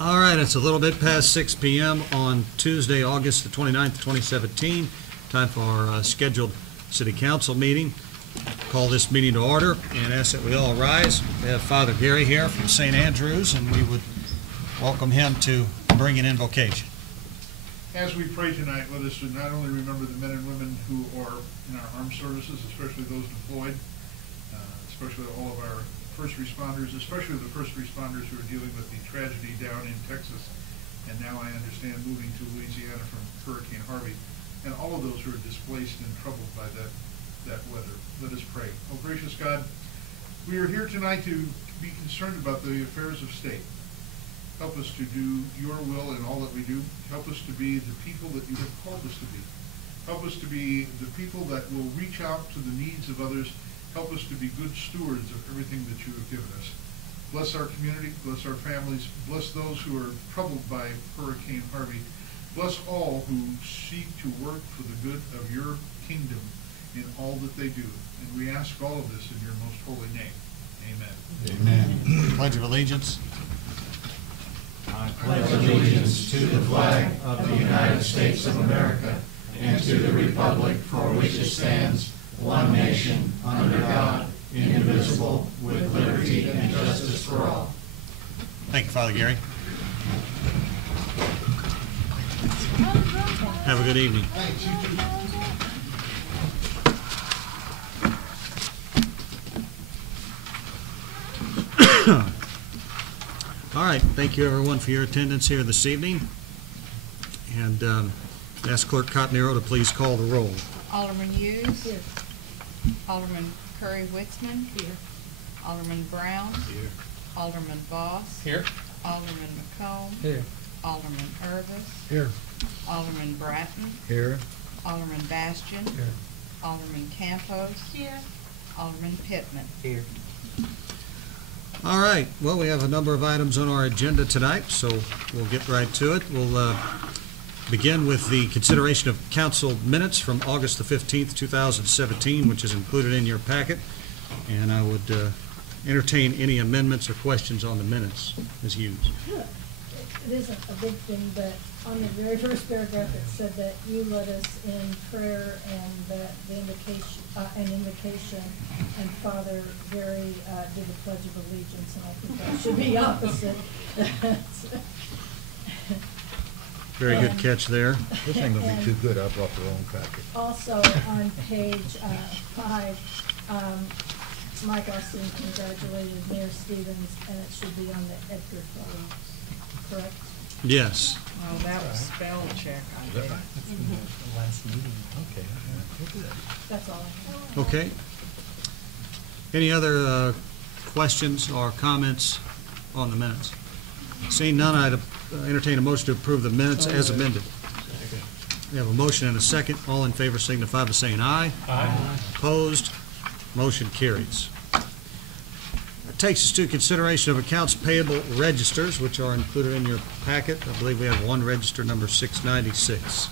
All right, it's a little bit past 6 p.m. on Tuesday, August the 29th, 2017. Time for our scheduled City Council meeting. Call this meeting to order and ask that we all rise. We have Father Gary here from St. Andrews, and we would welcome him to bring an invocation. As we pray tonight, let us not only remember the men and women who are in our armed services, especially those deployed, especially all of our first responders, especially the first responders who are dealing with the tragedy down in Texas, and now I understand moving to Louisiana from Hurricane Harvey, and all of those who are displaced and troubled by that weather. Let us pray. Oh, gracious God, we are here tonight to be concerned about the affairs of state. Help us to do your will in all that we do. Help us to be the people that you have called us to be. Help us to be the people that will reach out to the needs of others. Help us to be good stewards of everything that you have given us. Bless our community, bless our families, bless those who are troubled by Hurricane Harvey. Bless all who seek to work for the good of your kingdom in all that they do. And we ask all of this in your most holy name. Amen. Amen. Pledge of allegiance. I pledge allegiance to the flag of the United States of America and to the republic for which it stands, one nation, under God, indivisible, with liberty and justice for all. Thank you, Father Gary. Have a good evening. All right, thank you everyone for your attendance here this evening. And ask Clerk Cottonero to please call the roll. Alderman Hughes. Here. Alderman Curry-Witzman. Here. Alderman Brown. Here. Alderman Voss. Here. Alderman McComb. Here. Alderman Irvis. Here. Alderman Bratton. Here. Alderman Bastian. Here. Alderman Campos. Here. Alderman Pittman. Here. All right, well, we have a number of items on our agenda tonight, so we'll get right to it. We'll begin with the consideration of council minutes from August the 15th, 2017, which is included in your packet. And I would entertain any amendments or questions on the minutes. Ms. Hughes. It isn't a big thing, but on the very first paragraph it said that you led us in prayer and that the invocation, and Father Gary did the Pledge of Allegiance, and I think that should be opposite. Very good catch there. This ain't gonna be too good. I brought the wrong packet. Also on page 5, Mike Austin congratulated Mayor Stevens, and it should be on the Edgar photo, correct? Yes. Oh, that was spell check, I did. Last meeting. Okay. That's all I have. Okay. Any other questions or comments on the minutes? Seeing none, I'd entertain a motion to approve the minutes as amended. We have a motion and a second. All in favor signify by saying aye. Aye. Opposed? Motion carries. That takes us to consideration of accounts payable registers, which are included in your packet. I believe we have one register, number 696.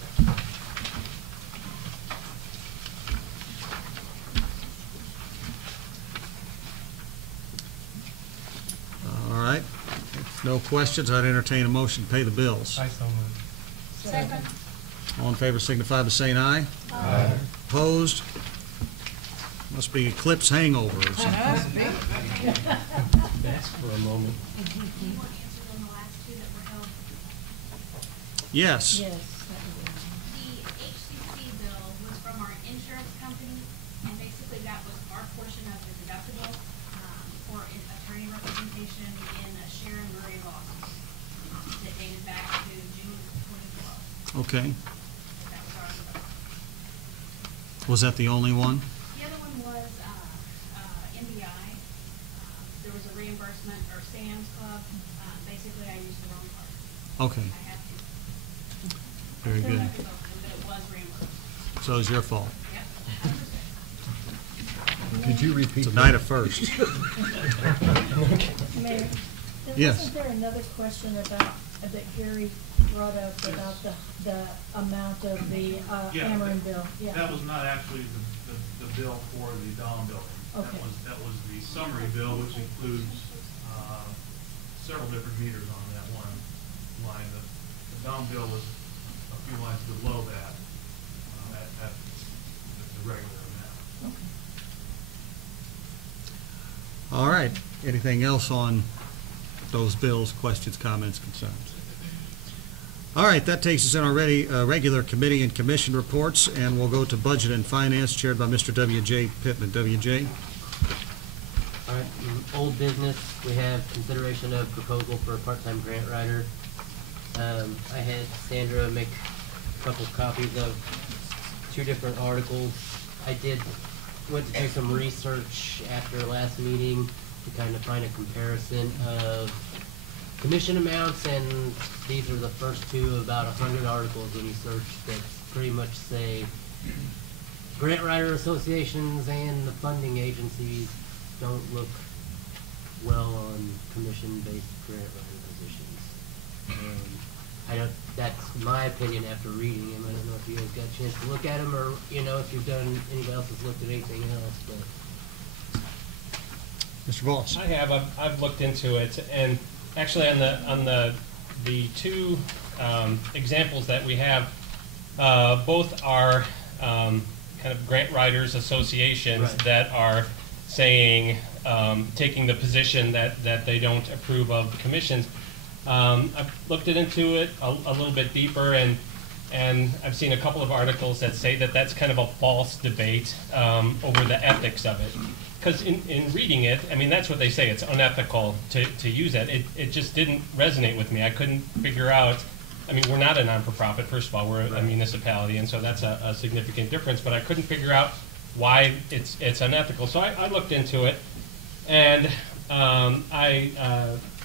All right. If no questions, I'd entertain a motion to pay the bills. I so moved. Second. All in favor signify by saying aye. Aye. Opposed? Must be eclipse hangover or something. Must be. Ask for a moment. Do you want answers on the last two that were held? Yes. Yes. That would be The HCC bill was from our insurance company, and basically that was our portion of the deductible for an attorney representation in a Sharon Murray lawsuit that dated back to June 2012. Okay. That was our deductible. Was that the only one? The other one was MBI. There was a reimbursement, or Sam's Club. Basically, I used the wrong card. Okay. I had to. Very good. But it was reimbursed. So it's your fault. Yep. Could you repeat? It's a night of first. Mayor, Yes. wasn't there another question about, that Gary brought up about the amount of the Yeah, Ameren bill? Yeah. That was not actually the bill for the Dawn building. Okay. That was the summary bill, which includes several different meters on that one line. The down bill was a few lines below that, at the regular amount. Okay. All right. Anything else on those bills, questions, comments, concerns? All right, that takes us in already regular committee and commission reports, and we'll go to Budget and Finance, chaired by Mr. W.J. Pittman. W.J.? All right, old business, we have consideration of proposal for a part-time grant writer. I had Sandra make a couple copies of 2 different articles. I went to do some research after last meeting to kind of find a comparison of commission amounts, and these are the first 2 of about 100 articles when you search that pretty much say grant writer associations and the funding agencies don't look well on commission-based grant writing positions. That's my opinion after reading them. I don't know if you guys got a chance to look at them, or, if you've done, anybody else has looked at anything else, but. Mr. Voss? I have. I've looked into it, and actually on the 2 examples that we have, both are kind of grant writers associations Right. that are saying, taking the position that they don't approve of the commissions. I've looked into it a little bit deeper, and I've seen a couple of articles that say that that's kind of a false debate over the ethics of it. Because in reading it, I mean, that's what they say, it's unethical to use that. It just didn't resonate with me. I couldn't figure out, I mean, we're not a non-for-profit, first of all, we're a municipality, and so that's a significant difference, but I couldn't figure out why it's unethical. So I looked into it, and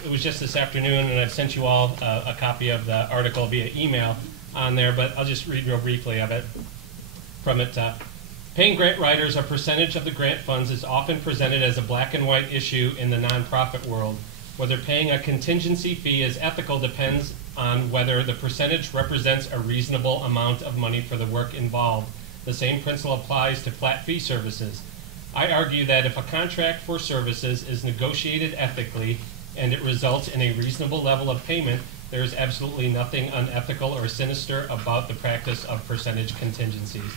it was just this afternoon, and I've sent you all a copy of the article via email on there, but I'll just read real briefly of it from it. Paying grant writers a percentage of the grant funds is often presented as a black and white issue in the nonprofit world. Whether paying a contingency fee is ethical depends on whether the percentage represents a reasonable amount of money for the work involved. The same principle applies to flat fee services. I argue that if a contract for services is negotiated ethically and it results in a reasonable level of payment, there is absolutely nothing unethical or sinister about the practice of percentage contingencies.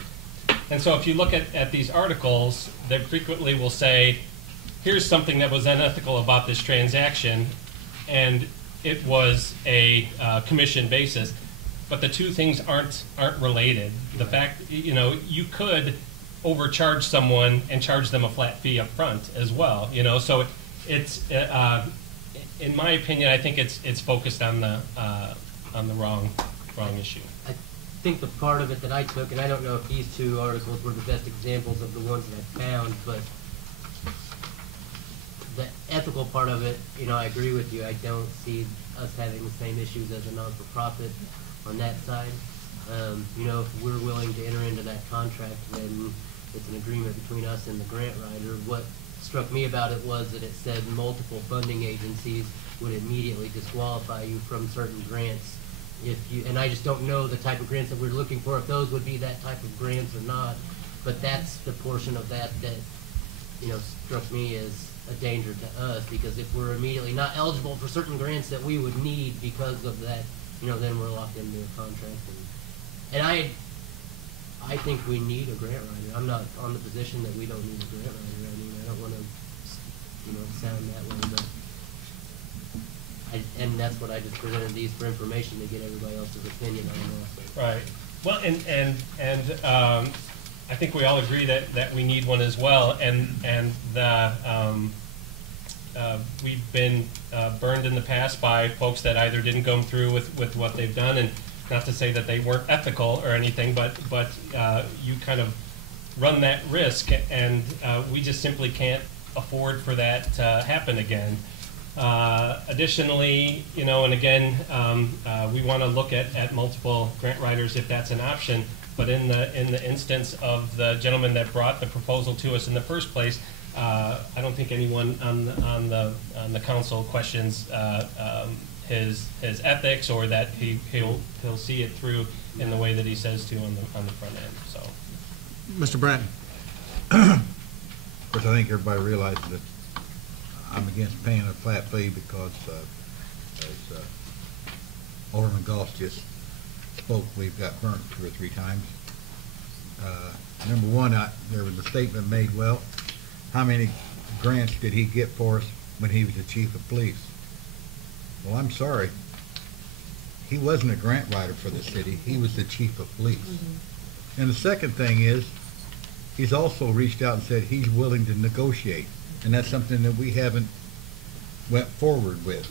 And so if you look at these articles, they frequently will say, here's something that was unethical about this transaction, and it was a commission basis. But the 2 things aren't related. The fact, you could overcharge someone and charge them a flat fee up front as well. So it's in my opinion, I think it's focused on the wrong issue. I think the part of it that I took, and I don't know if these 2 articles were the best examples of the ones that I found, but the ethical part of it, I agree with you. I don't see us having the same issues as a non-for-profit on that side. If we're willing to enter into that contract, then it's an agreement between us and the grant writer. What struck me about it was that it said multiple funding agencies would immediately disqualify you from certain grants and I just don't know the type of grants that we're looking for, if those would be that type of grants or not. But that's the portion of that struck me as a danger to us, because if we're immediately not eligible for certain grants that we would need because of that, then we're locked into a contract. And I think we need a grant writer. I'm not on the position that we don't need a grant writer. I mean, I don't want to, sound that way, but and that's what I just presented these for information to get everybody else's opinion on it. Right. Well, and I think we all agree that we need one as well. And we've been burned in the past by folks that either didn't go through with what they've done, and not to say that they weren't ethical or anything, but you kind of run that risk, and we just simply can't afford for that to happen again. Additionally, and again, we want to look at multiple grant writers if that's an option. But in the instance of the gentleman that brought the proposal to us in the first place, I don't think anyone on the council questions his ethics, or that he'll see it through in the way that he says to on the front end. So, Mr. Bratton? Of course, I think everybody realizes that I'm against paying a flat fee because, as Alderman Goss just spoke, we've got burnt 2 or 3 times. Number one, there was a statement made, well, how many grants did he get for us when he was the chief of police? Well, I'm sorry. He wasn't a grant writer for the city. He was the chief of police. And the second thing is, he's also reached out and said he's willing to negotiate. And that's something that we haven't went forward with.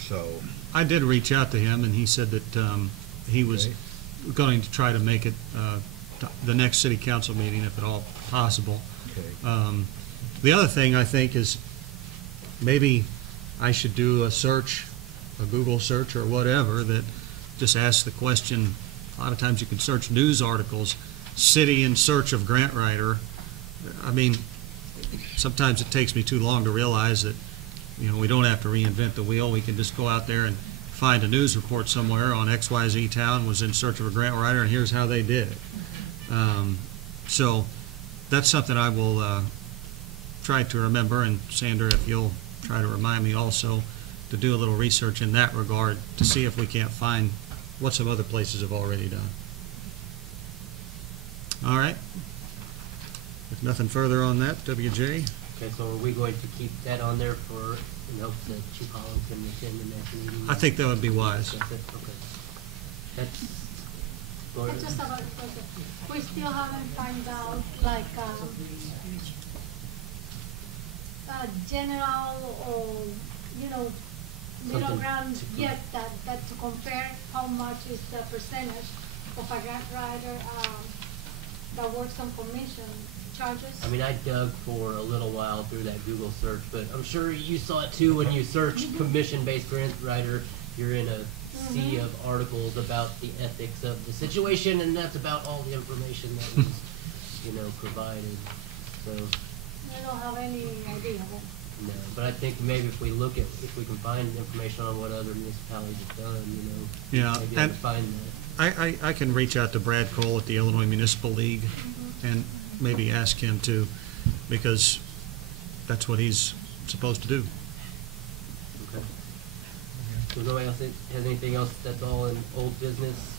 So. I did reach out to him, and he said that he was going to try to make it the next city council meeting, if at all possible. Okay. The other thing I think is maybe I should do a search, a Google search or whatever, that just asks the question. A lot of times you can search news articles, city in search of grant writer. I mean, sometimes it takes me too long to realize that, you know, we don't have to reinvent the wheel. We can just go out there and find a news report somewhere on XYZ town was in search of a grant writer, and here's how they did it. So that's something I will try to remember, and Sandra, if you'll try to remind me also to do a little research in that regard to see if we can't find what some other places have already done. All right. If nothing further on that, WJ? Okay, so are we going to keep that on there for, in hopes that Chief Holland can attend the next meeting? I think that would be wise. That's it, okay. That's, Gloria? Just about the project. We still haven't found out, like, general or, you know, middle Something ground to yet that to compare how much is the percentage of a grant writer that works on commission charges. I mean, I dug for a little while through that Google search, but I'm sure you saw it too when you search commission-based grant writer. You're in a sea of articles about the ethics of the situation, and that's about all the information that was, you know, provided. So. I don't have any idea. No, but I think maybe if we look at, if we can find information on what other municipalities have done, you know, Yeah, maybe and able to find that. I can reach out to Brad Cole at the Illinois Municipal League and maybe ask him to, because that's what he's supposed to do. Okay. So nobody else has anything else? That's all in old business.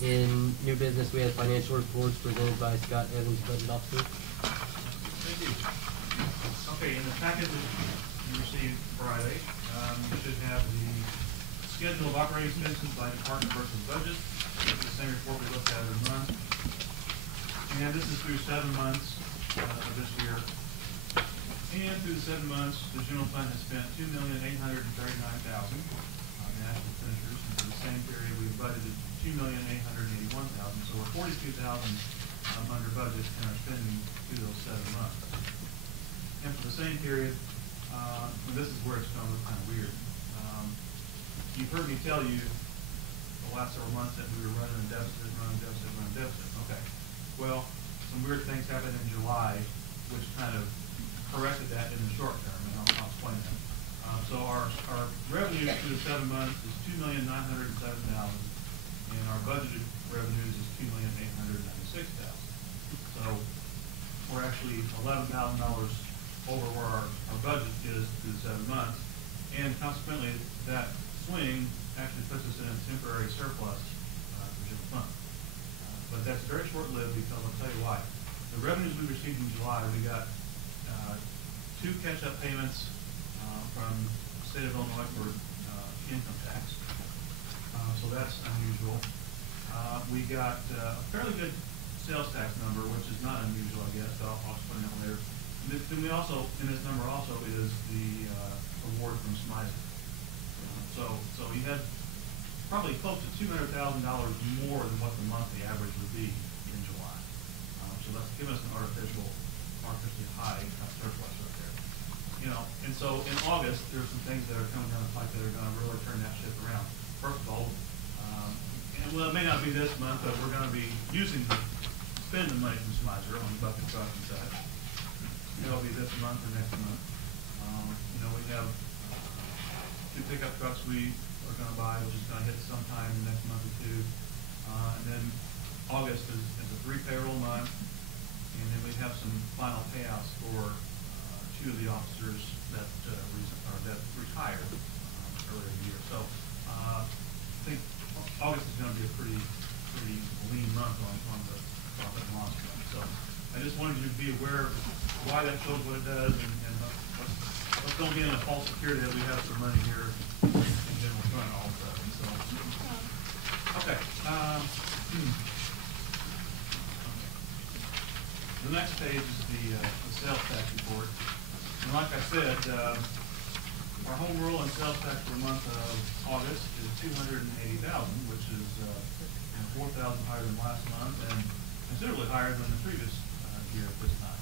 In new business, we have financial reports presented by Scott Evans, Budget Officer. Thank you. Okay, in the packet that you received Friday, you should have the schedule of operating expenses by department versus budget. This is the same report we looked at every month. And this is through 7 months of this year. And through the 7 months, the general fund has spent $2,839,000 on national expenditures. And for the same period, we budgeted $2,881,000. So we're $42,000 under budget in our spending through those 7 months. And for the same period, and this is where it's going to look kind of weird. You've heard me tell you the last several months that we were running a deficit, running a deficit, running a deficit. Okay. Well, some weird things happened in July, which kind of corrected that in the short term, and I'll explain that. So our revenue through the 7 months is $2,907,000, and our budgeted revenues is $2,896,000. So we're actually $11,000 over where our budget is through the 7 months, and consequently that swing actually puts us in a temporary surplus for general fund. But that's very short-lived because I'll tell you why. The revenues we received in July, we got 2 catch-up payments from the state of Illinois for income tax. So that's unusual. We got a fairly good sales tax number, which is not unusual, I guess. I'll explain that later. Then we also, in this number also is the award from SMISE. So you had probably close to $200,000 more than what the monthly average would be in July. So that's given us an artificially high surplus right there. You know, and so in August, there's some things that are coming down the pipe that are going to really turn that ship around. First of all, and well, it may not be this month, but we're going to be spend the money from SMISE on bucket truck and such. It'll be this month or next month. You know, we have 2 pickup trucks we are going to buy, which is going to hit sometime in the next month or 2. And then August is a 3 payroll month. have some final payouts for two of the officers that retired earlier in the year. So I think August is going to be a pretty lean month on the profit and loss front. So I just wanted you to be aware of why that shows what it does, and let's don't get in a false security that we have some money here in general fund all of a sudden. So okay. The next page is the sales tax report. And like I said, our home rule and sales tax for the month of August is $280,000, which is 4,000 higher than last month and considerably higher than the previous year at this time.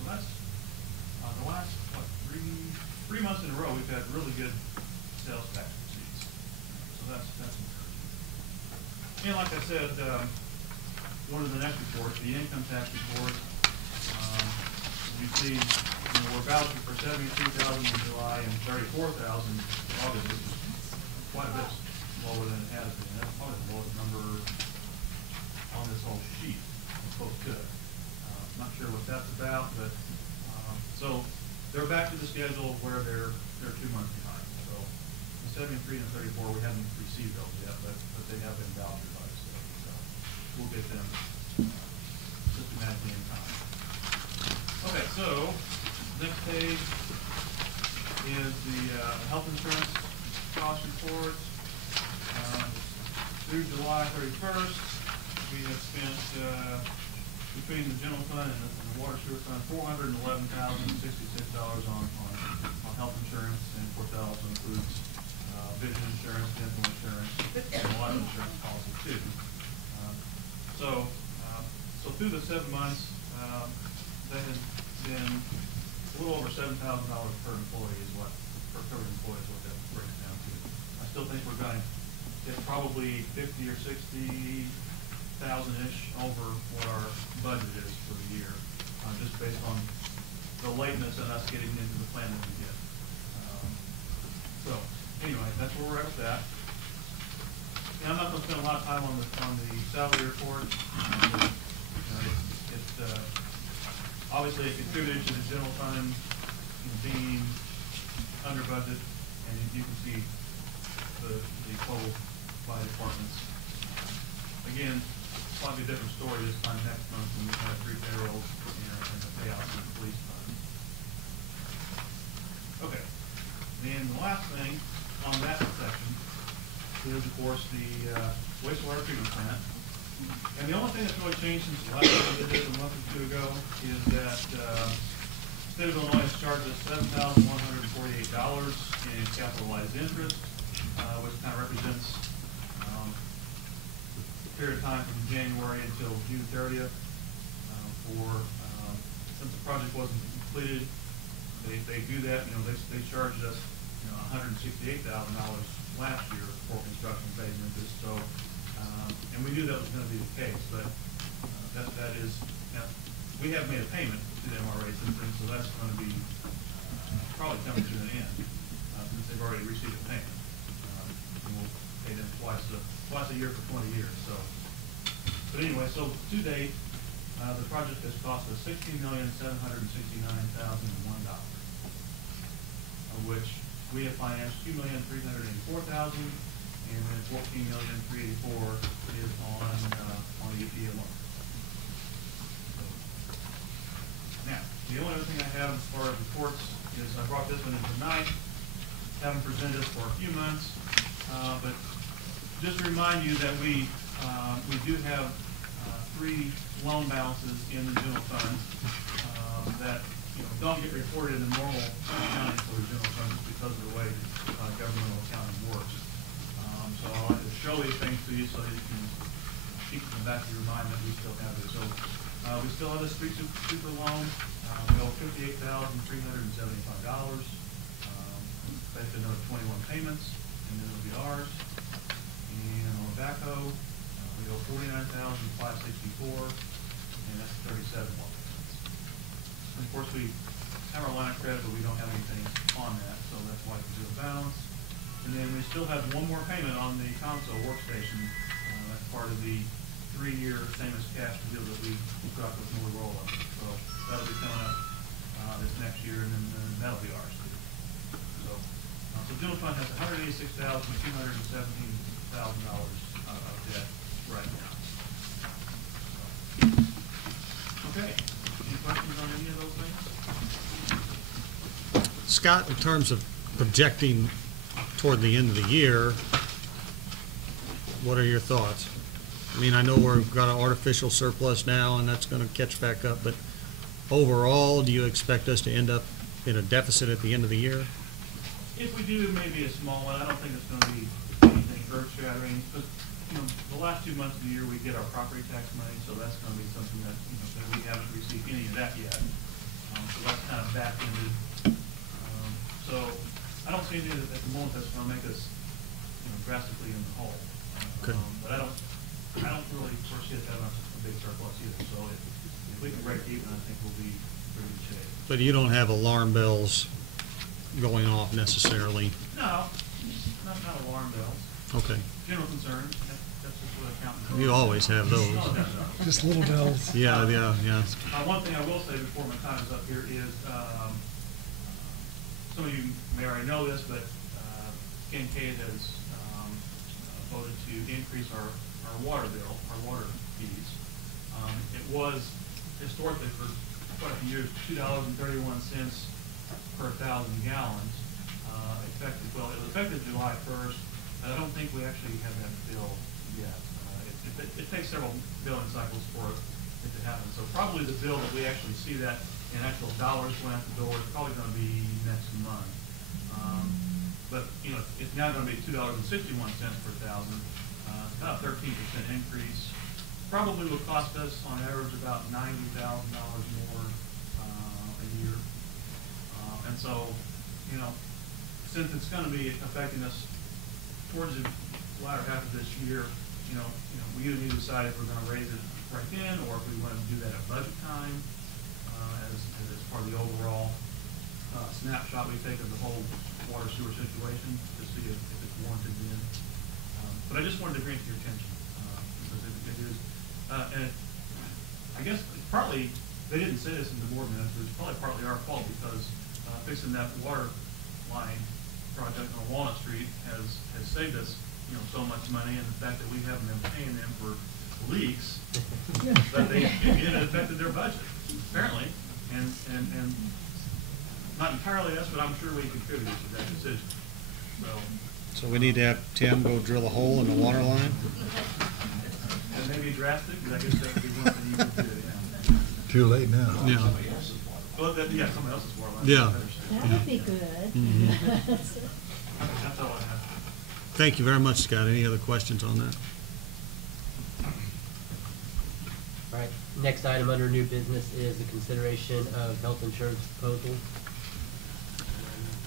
So that's the last three months in a row we've had really good sales tax receipts. So that's encouraging. And like I said, one of the next reports, the income tax report, you see we're vouching for $73,000 in July and $34,000 in August, which is quite a bit lower than it has been. That's probably the lowest number on this whole sheet. It's close to it. Not sure what that's about, but so they're back to the schedule where they're 2 months behind. So the 73 and 34 we haven't received those yet, but they have been vouchered by the state. So we'll get them systematically in time. Okay, so next page is the health insurance cost report. Through July 31st, we have spent between the general fund and the water sewer fund $411,066 on health insurance, and of course that also includes vision insurance, dental insurance, and a life insurance policy too. So through the 7 months, that has been a little over $7,000 per employee is what that brings down to. I still think we're going to get probably 50 or 60,000-ish over what our budget is for the year, just based on the lateness in us getting into the plan that we get. So anyway, that's where we're at with that. And I'm not going to spend a lot of time on the salary report. Obviously it contributed to the general fund being under budget, and you can see the total by departments. Again, slightly different story this time next month when we have 3 payrolls and the payouts in the police fund. Okay, then the last thing on that section is, of course, the wastewater treatment plant. And the only thing that's really changed since the last time we did this a month or 2 ago is that the state of Illinois has charged us $7,148 in capitalized interest, which kind of represents the period of time from January until June 30th. Since the project wasn't completed, they do that. They charged us $168,000 last year for construction phase interest. So. And we knew that was going to be the case, but that is, we have made a payment to them already since then, so that's going to be probably coming to an end since they've already received a payment. And we'll pay them twice a year for 20 years. So, but anyway, so to date, the project has cost us $16,769,001, of which we have financed $2,384,000. And then $14,384,000 is on EP alone. So, now, the only other thing I have as far as reports is I brought this one in tonight. Haven't presented this for a few months, but just to remind you that we do have 3 loan balances in the general fund that don't get reported in the normal accounting for the general fund because of the way governmental accounting works. So I like to show these things to you so that you can keep in the back of your mind that we still have it. So we still have this street super loan. We owe $58,375. Basically another 21 payments, and then it'll be ours. And on the backhoe, we owe $49,564, and that's 37 more payments. And of course, we have our line of credit, but we don't have anything on that, so that's why it's zero balance. And then we still have one more payment on the console workstation. That's part of the 3-year same as cash deal that we struck with Motorola. So that'll be coming up this next year, and then that'll be ours too. So, so general fund has $186,217,000 of debt right now. So, okay, any questions on any of those things? Scott, in terms of projecting toward the end of the year, what are your thoughts? I mean, I know we've got an artificial surplus now, and that's going to catch back up, but overall, do you expect us to end up in a deficit at the end of the year? If we do, maybe a small one. I don't think it's going to be anything earth-shattering. But, the last 2 months of the year, we get our property tax money, so that's going to be something that, that we haven't received any of that yet. So that's kind of back-ended. So I don't see anything at the moment that's going to make us, drastically in the hole. Okay. But I don't really foresee it having a big surplus either. So if we can break even, I think we'll be in pretty good shape. But you don't have alarm bells going off necessarily? No, not alarm bells. Okay. General concern. That's just what accountants do. You always have those. Just little bells. Yeah. One thing I will say before my time is up here is, some of you may already know this, but Kincaid has voted to increase our water bill, our water fees. It was historically for quite a few years $2.31 per 1,000 gallons. It was effective July 1st. I don't think we actually have that bill yet. It takes several billing cycles for it to happen. So probably the bill that we actually see that in actual dollars going out the door is probably going to be next month. But it's now going to be $2.61 per 1,000. It's about a 13% increase. Probably will cost us on average about $90,000 more a year. And so, since it's going to be affecting us towards the latter half of this year, we either need to decide if we're going to raise it right then, or if we want to do that at budget time, as part of the overall snapshot we take of the whole water sewer situation to see if it's warranted then. But I just wanted to bring it to your attention, because it is, and I guess partly, they didn't say this in the board minutes, but it's probably partly our fault, because fixing that water line project on Walnut Street has saved us, so much money, and the fact that we haven't been paying them for leaks, that it affected their budget, apparently, and not entirely us, but I'm sure we contributed to that decision. So we need to have Tim go drill a hole in the water line? That may be drastic, but I guess that would be one thing you could do, yeah. Too late now. Yeah. Well, someone else's water line. Yeah. That would be good. That's all I have. Thank you very much, Scott. Any other questions on that? All right, next item under new business is the consideration of health insurance proposal.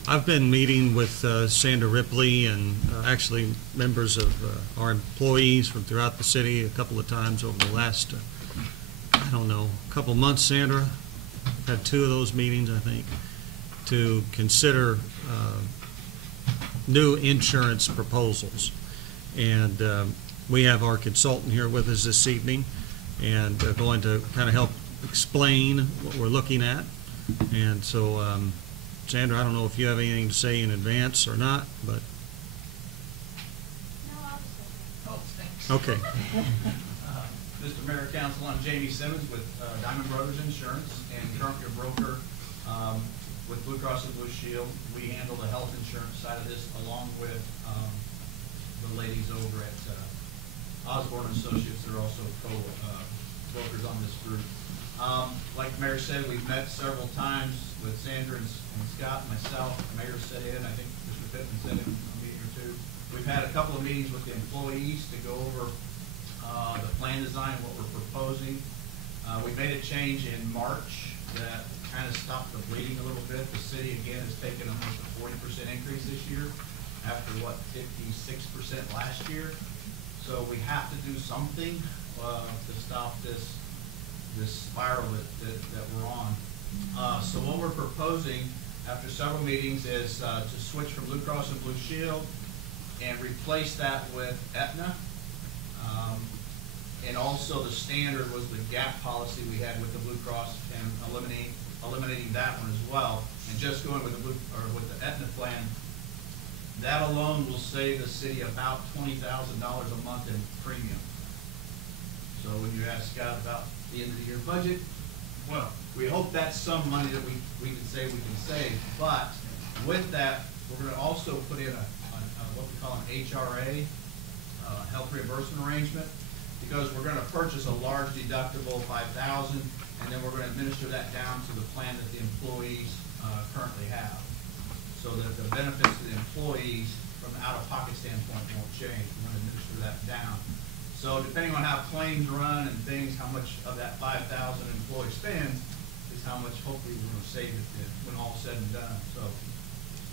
I've been meeting with Sandra Ripley and actually members of our employees from throughout the city a couple of times over the last, couple months, Sandra. Had 2 of those meetings, I think, to consider new insurance proposals. And we have our consultant here with us this evening, and they're going to kind of help explain what we're looking at. And so, Sandra, I don't know if you have anything to say in advance or not, but. No, I'll just Oh, thanks. Okay. Mr. Mayor, Council, I'm Jamie Simmons with Diamond Brothers Insurance, and currently a broker with Blue Cross and Blue Shield. We handle the health insurance side of this along with the ladies over at Osborne Associates. They're also co-brokers on this group. Like the Mayor said, we've met several times with Sandra and Scott and myself. The Mayor said in, I think Mr. Pittman said in a meeting or two. We've had a couple of meetings with the employees to go over the plan design, what we're proposing. We made a change in March that kind of stopped the bleeding a little bit. The city, again, has taken almost a 40% increase this year after, 56% last year. So we have to do something to stop this spiral that we're on. So what we're proposing after several meetings is to switch from Blue Cross and Blue Shield and replace that with Aetna. And also the standard was the gap policy we had with the Blue Cross and eliminating that one as well. And just going with the Aetna plan, that alone will save the city about $20,000 a month in premium. So when you ask Scott about the end of the year budget, well, we hope that's some money that we can say we can save. But with that, we're going to also put in what we call an HRA, health reimbursement arrangement, because we're going to purchase a large deductible, $5,000, and then we're going to administer that down to the plan that the employees currently have, so that the benefits to the employees from the out-of-pocket standpoint won't change. We're going to administer that down. So depending on how claims run and things, how much of that $5,000 an employee spends is how much hopefully we're going to save it when all's said and done. So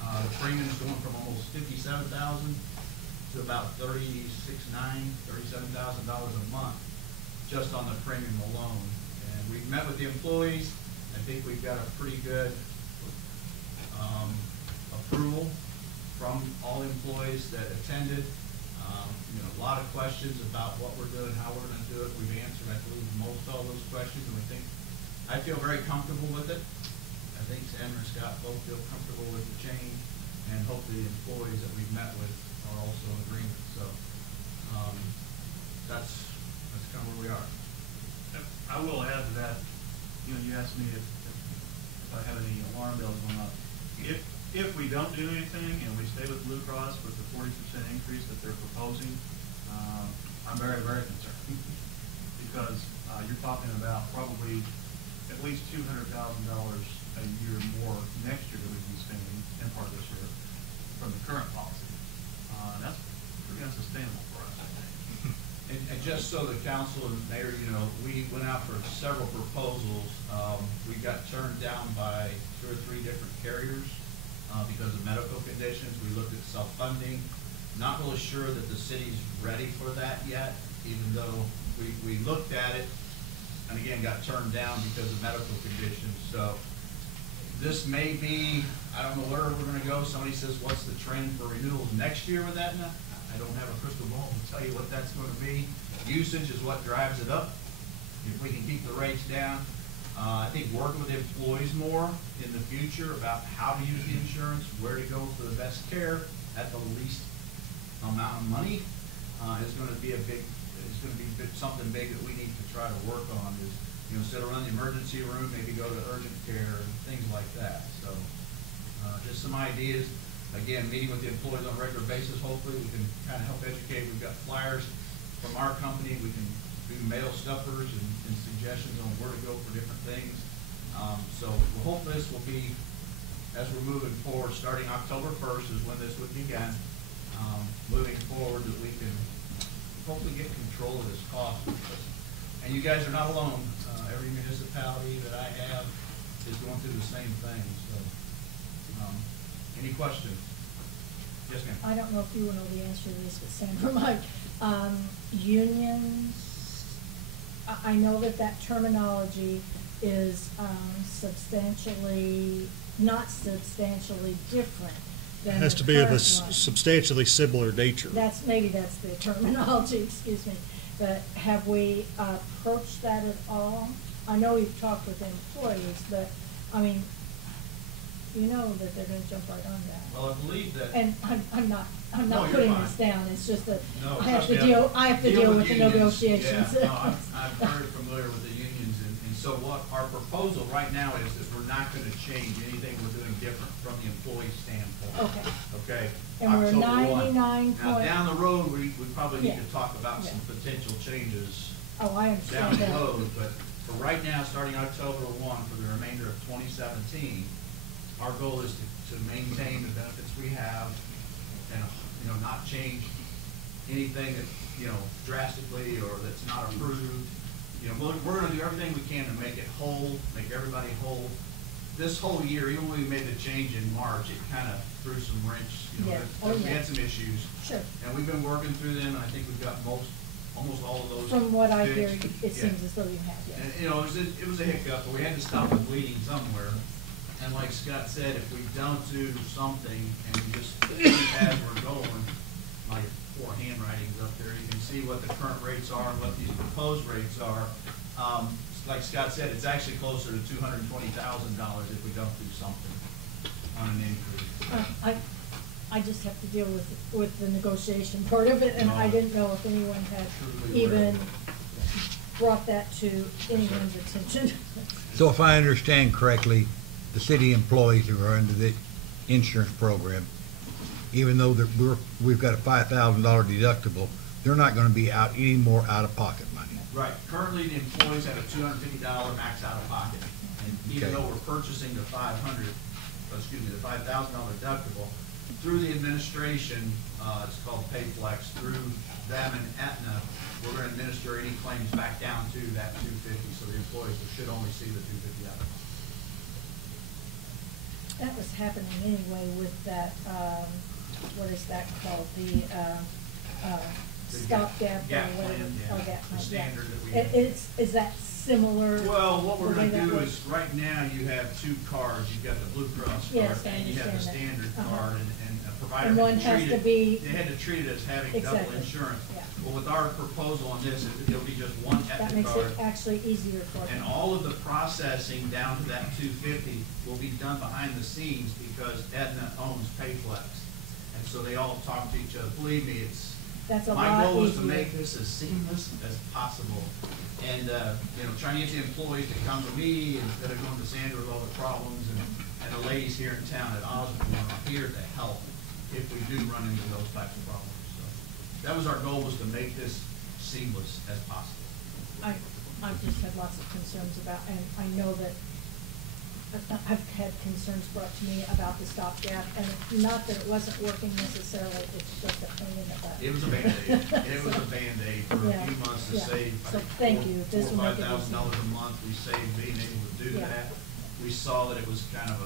the premium is going from almost $57,000 to about $37,000 a month just on the premium alone. And we've met with the employees. I think we've got a pretty good approval from all the employees that attended. A lot of questions about what we're doing, how we're going to do it. We've answered, I believe, most all those questions, and I feel very comfortable with it. I think Sam and Scott both feel comfortable with the change, and hopefully the employees that we've met with are also in agreement. So that's kind of where we are. I will add to that. You asked me if I have any alarm bells going off. If we don't do anything and we stay with Blue Cross with the 40% increase that they're proposing, I'm very, very concerned because you're talking about probably at least $200,000 a year more next year that we'd be spending in part of this year from the current policy. That's pretty unsustainable for us, I think. And just so the council and mayor, we went out for several proposals. We got turned down by 2 or 3 different carriers because of medical conditions. We looked at self-funding. Not really sure that the city's ready for that yet, even though we looked at it and again got turned down because of medical conditions. So this may be, I don't know where we're going to go. Somebody says, what's the trend for renewals next year with Aetna? I don't have a crystal ball to tell you what that's going to be. Usage is what drives it up. If we can keep the rates down, I think working with employees more in the future about how to use the insurance, where to go for the best care at the least amount of money is going to be something big that we need to try to work on. Is instead of running the emergency room, maybe go to urgent care and things like that. So just some ideas. Again, meeting with the employees on a regular basis. Hopefully, we can kind of help educate. We've got flyers from our company. We can do mail stuffers and suggestions on where to go for different things. So we hope this will be, as we're moving forward, starting October 1st is when this would begin. Moving forward, that we can hopefully get control of this cost. And you guys are not alone. Every municipality that I have is going through the same thing. So, any questions? Yes, ma'am. I don't know if you will know the answer to this, but Sandra might. Unions, I know that terminology is not substantially different than Has the to be of a current one. substantially similar nature. Maybe that's the terminology, excuse me. But have we approached that at all? I know we've talked with employees, but, I mean, you know that they're gonna jump right on that. Well, I believe that. And I'm No, not you're putting fine. this down, it's just that No, I have to trust me, deal with the unions. negotiations. Yeah, no, I'm very familiar with the unions, and so what our proposal right now is that we're not gonna change anything we're doing different from the employee standpoint. Okay. Okay? And we're October 1. 99 Now, point- down the road, we probably need Yeah. to talk about Yeah. some potential changes Oh, I down understand the that. road, but for right now, starting October 1 for the remainder of 2017, our goal is to maintain the benefits we have and, not change anything that, drastically or that's not approved. We're gonna do everything we can to make it whole, make everybody whole. This whole year, even when we made the change in March, it kind of threw some wrench, Yeah. we had some issues. Sure. And we've been working through them, and I think we've got almost all of those From what I hear, fixed. it Yeah. seems as though you have, yes. And, it was a hiccup, but we had to stop the bleeding somewhere. And like Scott said, if we don't do something and we just keep as we're going, like poor handwriting's up there. You can see what the current rates are and what these proposed rates are. Like Scott said, it's actually closer to $220,000 if we don't do something on an increase. I just have to deal with the negotiation part of it, and I didn't know if anyone had Truly even aware. brought that to anyone's attention. So if I understand correctly, the city employees who are under the insurance program, even though we've got a $5,000 deductible, they're not gonna be out any more out-of-pocket money. Right, currently the employees have a $250 max out of pocket. And even Okay. though we're purchasing the the $5,000 deductible, through the administration, it's called PayFlex, through them and Aetna, we're gonna administer any claims back down to that $250, so the employees should only see the $250 out of pocket. That was happening anyway with that, what is that called, the stopgap or gap whatever. plan, yeah. Oh, gap The plan, yeah. standard that we have. Is that similar? Well, what we're the way gonna that do works? is, right now, you have two cards, you've got the Blue Cross Yes, card, I and you have the understand that. standard Uh-huh. card, and a provider And one had to has treat to it, be- they had to treat it as having double Exactly. insurance. Yeah. Well, with our proposal on this, it'll be just one That Aetna makes card, it actually easier for and them. all of the processing down to that $250 will be done behind the scenes, because Aetna owns PayFlex. And so they all talk to each other. Believe me, That's a my lot goal is to easier. make this as seamless as possible. And, trying to get the employees to come to me instead of going to Sandra with all the problems, and the ladies here in town at Osborne are here to help if we do run into those types of problems. So that was our goal, was to make this seamless as possible. I've just had lots of concerns about, and I know that I've had concerns brought to me about the stopgap, and not that it wasn't working necessarily, it's just a pain in the butt. It was a Band-Aid. It was a Band-Aid for a Yeah, few months to yeah. save, So I think, thank you. This $4,000 will or make it $5,000 a month. We saved being able to do Yeah. that. We saw that it was kind of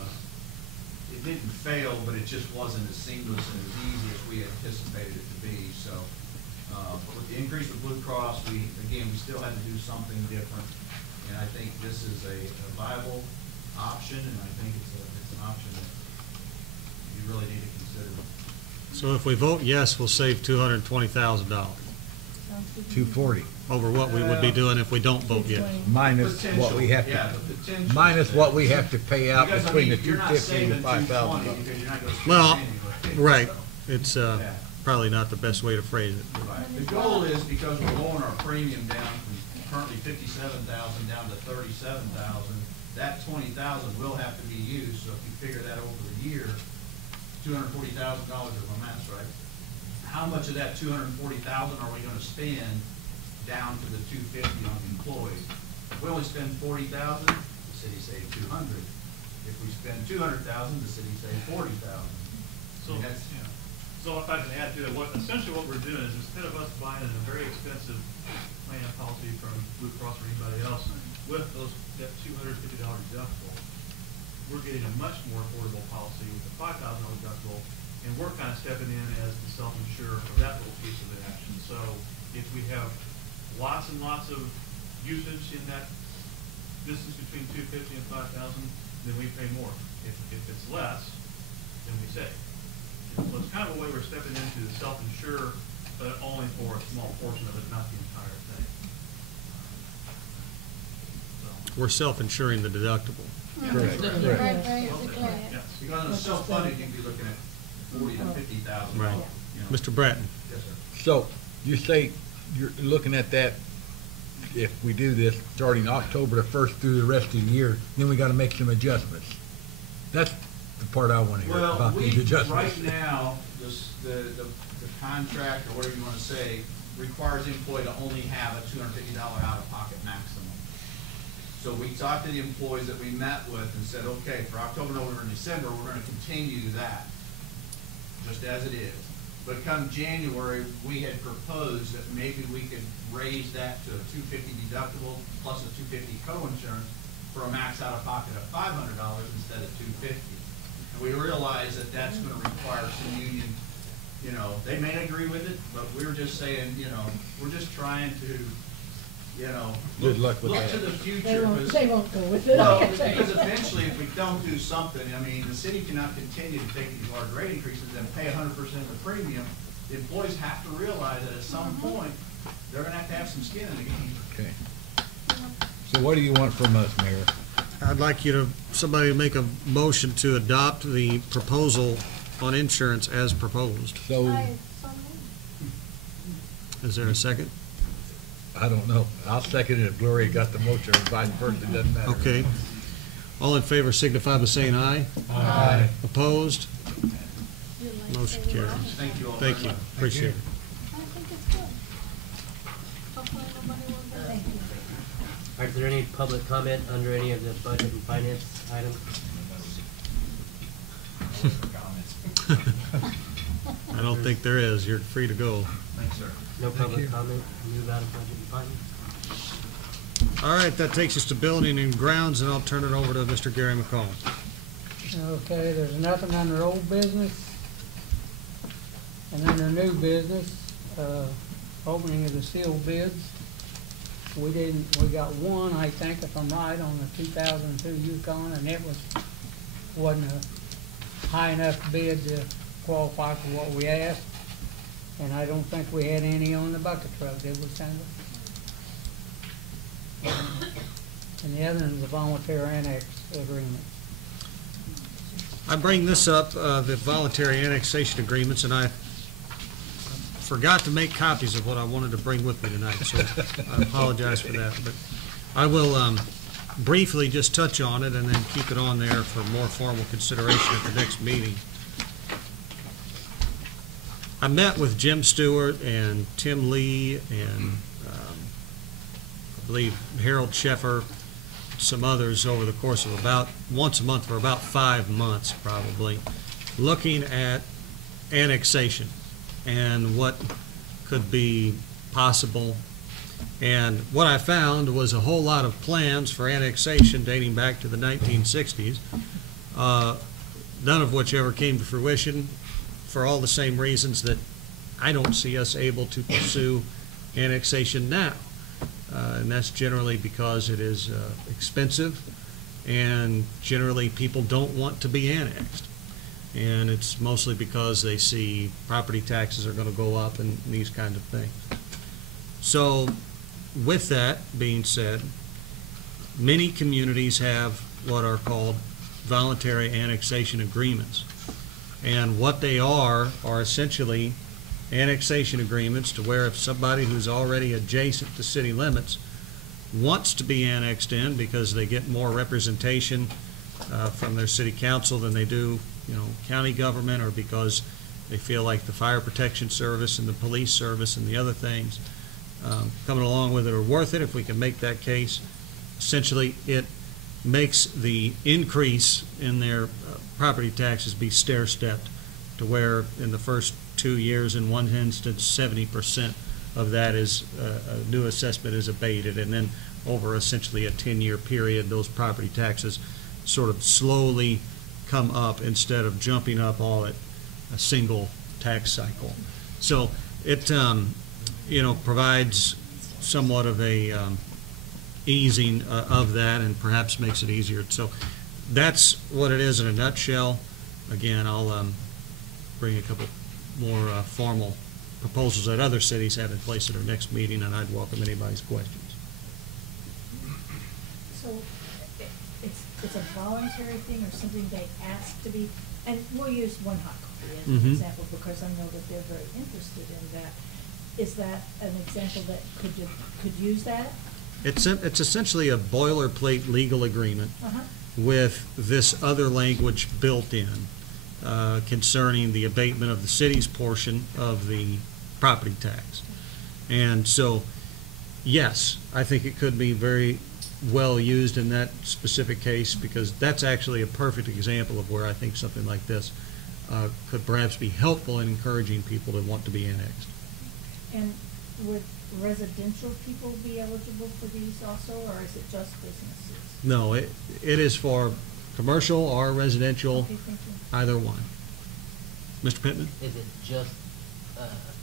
it didn't fail, but it just wasn't as seamless and as easy as we anticipated it to be. So, with the increase of Blue Cross, we still had to do something different. And I think this is a viable option, and I think it's an option that you really need to consider. So if we vote yes, we'll save $220,000 Sounds good to me. 240, over what we would be doing if we don't vote yes. 220. minus what we have Yeah, to, the potential. minus what we have to pay out Because, I between the mean, you're not 250 and the saving 220 $5,000. because you're not gonna spend Well, it anyway. right, So, it's Yeah. probably not the best way to phrase it. right. The goal is, because we're lowering our premium down from currently 57,000 down to 37,000, that 20,000 will have to be used, so if you figure that over the year, $240,000 if my math's right. How much of that 240,000 are we gonna spend down to the 250 on the employees? If we only spend 40,000, the city saves 200. If we spend 200,000, the city saves 40,000. So, yeah. So if I can add to it, essentially what we're doing is, instead of us buying a very expensive plan policy from Blue Cross or anybody else with that $250 deductible, we're getting a much more affordable policy with a $5,000 deductible, and we're kind of stepping in as the self-insurer for that little piece of the action. So if we have lots and lots of usage in that distance between 250 and 5,000, then we pay more. If it's less, then we save. So it's kind of a way we're stepping into the self-insure, but only for a small portion of it, not the entire thing. So, We're self-insuring the deductible. Correct. yes. Because on a self-funded, you'd be looking at 40 to 50,000. Right. You know. Mr. Bratton? Yes, sir. So you say you're looking at that, if we do this, starting October the 1st through the rest of the year, then we got to make some adjustments. That's the part I want to hear Well, about these adjustments. right now, the contract, or whatever you want to say, requires the employee to only have a $250 out-of-pocket maximum. So we talked to the employees that we met with and said, okay, for October, November, and December, we're going to continue that, just as it is. But come January, we had proposed that maybe we could raise that to a $250 deductible plus a $250 co-insurance for a max out-of-pocket of $500 instead of $250. And we realized that that's going to require some union, they may agree with it, but we were just saying, we're just trying to, Good luck with look that. to the future. They won't go with it. Well, I can tell you. because eventually, if we don't do something, the city cannot continue to take these large rate increases and pay 100% of the premium the employees have to realize that at some point, they're gonna have some skin in the game. Okay. So what do you want from us, Mayor? I'd like you to, somebody to make a motion to adopt the proposal on insurance as proposed. So, Is there a second? I don't know. I'll second it if Gloria got the motion, or vice versa, it doesn't matter. Okay. All in favor signify by saying aye. Aye. Opposed? Motion carries. Thank you all Thank very you. much. Appreciate it. I think it's good. Hopefully nobody will get it. All right, is there any public comment under any of the budget and finance items? I don't think there is. You're free to go. Thanks, sir. No public comment, move out of budget and finance? All right, that takes us to building and grounds, and I'll turn it over to Mr. Gary McCall. Okay, there's nothing under old business. And under new business, opening of the sealed bids. We got one, I think, if I'm right, on the 2002 Yukon, and it wasn't a high enough bid to qualify for what we asked. And I don't think we had any on the bucket truck, did we, Sandra? And the other is the volunteer annex agreement. I bring this up, the voluntary annexation agreements, and I forgot to make copies of what I wanted to bring with me tonight, so I apologize for that. But I will briefly just touch on it and then keep it on there for more formal consideration at the next meeting. I met with Jim Stewart and Tim Lee and I believe Harold Sheffer, some others over the course of about once a month for about 5 months probably, looking at annexation and what could be possible. And what I found was a whole lot of plans for annexation dating back to the 1960s, none of which ever came to fruition for all the same reasons that I don't see us able to pursue annexation now. And that's generally because it is expensive, and generally people don't want to be annexed. And it's mostly because they see property taxes are going to go up and these kind of things. So with that being said, many communities have what are called voluntary annexation agreements. And what they are essentially annexation agreements to where if somebody who's already adjacent to city limits wants to be annexed in because they get more representation from their city council than they do, county government, or because they feel like the fire protection service and the police service and the other things coming along with it are worth it, if we can make that case, essentially it makes the increase in their property taxes be stair-stepped to where in the first 2 years, in one instance, 70% of that is a new assessment is abated, and then over essentially a 10-year period, those property taxes sort of slowly come up instead of jumping up all at a single tax cycle. So it provides somewhat of a easing of that, and perhaps makes it easier. So that's what it is in a nutshell. Again, I'll bring a couple more formal proposals that other cities have in place at our next meeting, and I'd welcome anybody's questions. So it's a voluntary thing or something they ask to be, and we'll use one hot coffee as an example because I know that they're very interested in that. Is that an example that could use that? It's essentially a boilerplate legal agreement with this other language built in concerning the abatement of the city's portion of the property tax. And so, yes, I think it could be very well used in that specific case, because that's actually a perfect example of where I think something like this could perhaps be helpful in encouraging people to want to be annexed. And would residential people be eligible for these also, or is it just businesses? No, it is for commercial or residential, Okay, thank you. either one. Mr. Pittman? Is it just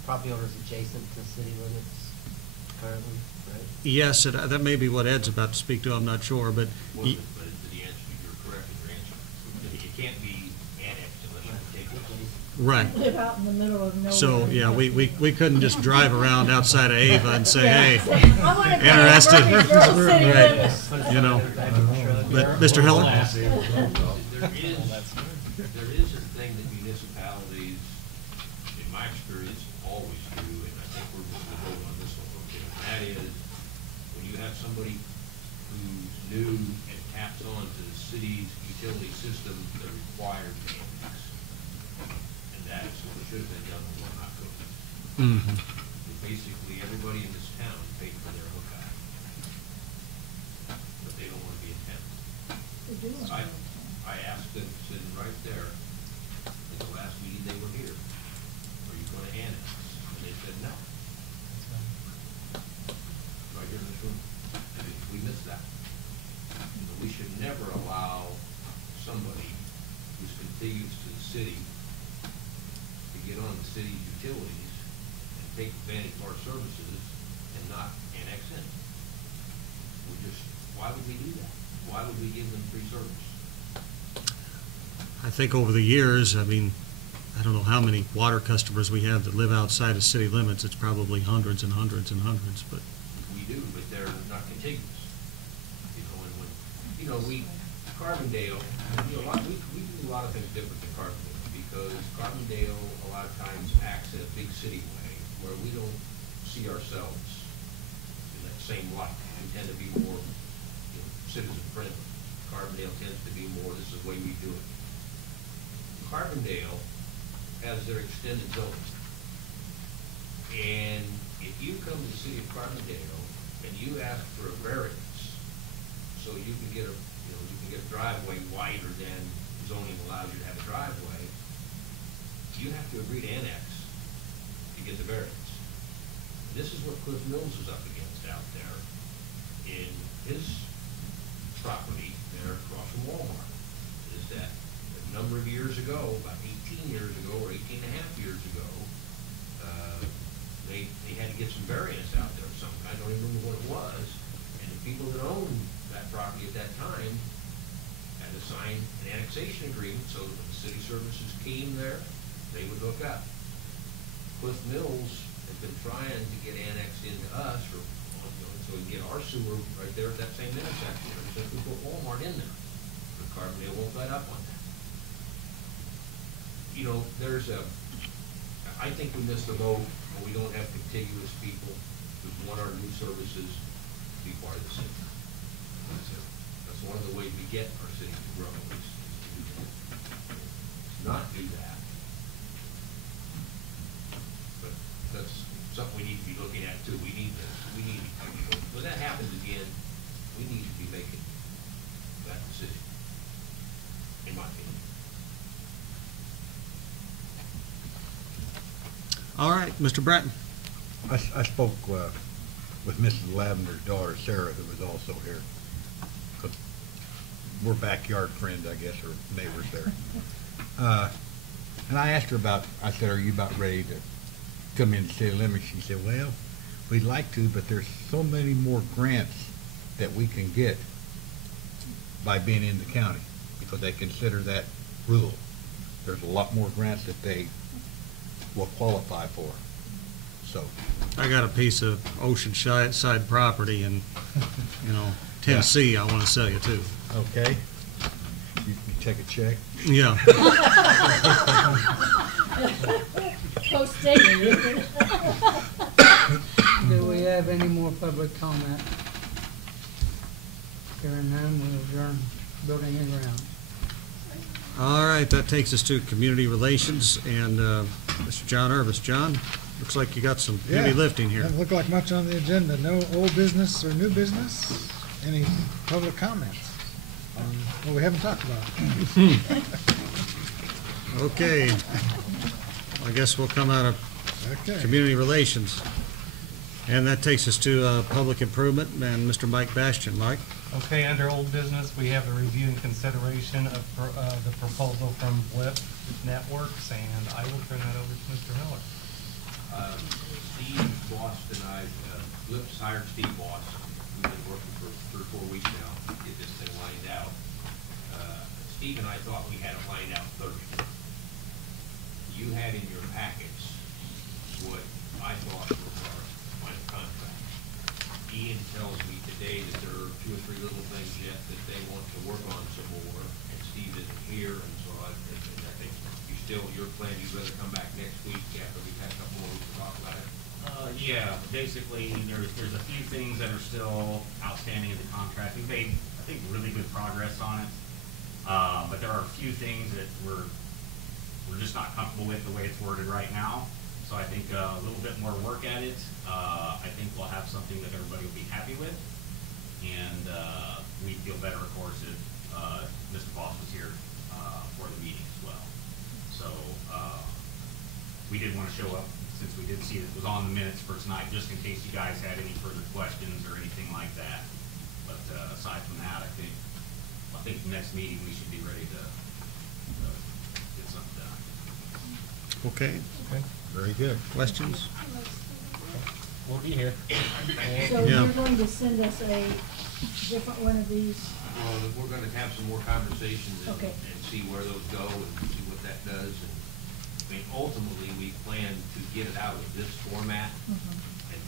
property owners adjacent to city limits currently, right? Yes, that may be what Ed's about to speak to, I'm not sure, but... But the answer, you're correct in your answer. It can't be annexed unless you take it. Right. live out in the middle of nowhere. So, yeah, we couldn't just drive around outside of Ava and say, hey, I want to be in interested? Murphysboro city Right. limits. You know. But, Mr. Hiller? There is a thing that municipalities, in my experience, always do, and I think we're going to go on this one, okay, and that is, when you have somebody who's new and taps on to the city's utility system, they're required to annex. And that's what should have been done when we're not good. Mhm. Basically, everybody in this town paid for their hookup. But they don't want to be in town. I asked them, sitting right there, at the last meeting they were here, are you going to annex? And they said no. Right here in this room. And we missed that. But we should never allow somebody who's contiguous to the city to get on the city's utilities and take advantage of our services and not annex in. Why would we do that? Why would we give them free service? I think over the years, I mean, I don't know how many water customers we have that live outside of city limits. It's probably hundreds and hundreds and hundreds, but. We do, but they're not contiguous. You know, Carbondale, we do a lot of things different than Carbondale, because Carbondale a lot of times acts in a big city way where we don't see ourselves in that same light. We tend to be more, citizen friendly. Carbondale tends to be more, this is the way we do it. Carbondale has their extended zone. And if you come to the city of Carbondale and you ask for a variance, so you can get a driveway wider than zoning allows you to have a driveway, you have to agree to annex to get the variance. This is what Cliff Mills is up against out there in his property there across from Walmart, is that a number of years ago, about 18 years ago or 18 and a half years ago, they had to get some variance out there of some kind. I don't even remember what it was. And the people that owned that property at that time had to sign an annexation agreement so that when the city services came there, they would hook up. Cliff Mills has been trying to get annexed into us so we can get our sewer right there at that same intersection. Since we put Walmart in there, but Carbondale won't let up on that. I think we missed the boat when we don't have contiguous people who want our new services to be part of the city. That's one of the ways we get our city to grow, is to do that. To not do that. But that's something we need to be looking at too. When that happens again, we need to be making that decision, in my opinion. All right, Mr. Bratton. I spoke with Mrs. Lavender's daughter, Sarah, who was also here. 'Cause we're backyard friends, I guess, or neighbors there. And I asked her I said, are you about ready to come in the city limits? She said, well, we'd like to, but there's so many more grants that we can get by being in the county, because they consider that rural. There's a lot more grants that they will qualify for. So I got a piece of oceanside property in, Tennessee I want to sell you too. okay, you take a check. Yeah. Post-dated. Do we have any more public comment? Hearing none, we'll adjourn building and grounds. All right, that takes us to community relations and Mr. John Irvis. John, looks like you got some heavy lifting here. Doesn't look like much on the agenda. No old business or new business? Any public comments on what we haven't talked about? Okay. I guess we'll come out of Okay. community relations. And that takes us to public improvement and Mr. Mike Bastian. Mike? Okay, under old business, we have a review and consideration of the proposal from Blip Networks, and I will turn that over to Mr. Miller. Steve Boss and I, Blip's hired Steve Boss. We've been working for 3 or 4 weeks now to get this thing lined out. Steve and I thought we had it lined out Thursday. you had in your packets what I thought was our final contract. Ian tells me today that there are 2 or 3 little things yet that they want to work on some more, and Steve isn't here, and so I think your plan, you'd rather come back next week after we've had a couple more weeks to talk about it? Yeah, basically, there's a few things that are still outstanding in the contract. We've made, I think, really good progress on it. But there are a few things that we're just not comfortable with the way it's worded right now. So I think a little bit more work at it. I think we'll have something that everybody will be happy with. And we'd feel better, of course, if Mr. Boss was here for the meeting as well. So we did want to show up since we did see it was on the minutes for tonight, just in case you guys had any further questions or anything like that. But aside from that, I think the next meeting we should be ready to get something done. Okay. Very good. Questions? We'll be here. So Yeah. you're going to send us a different one of these? Well, we're gonna have some more conversations and, Okay. and see where those go and see what that does. And I mean, ultimately, we plan to get it out of this format and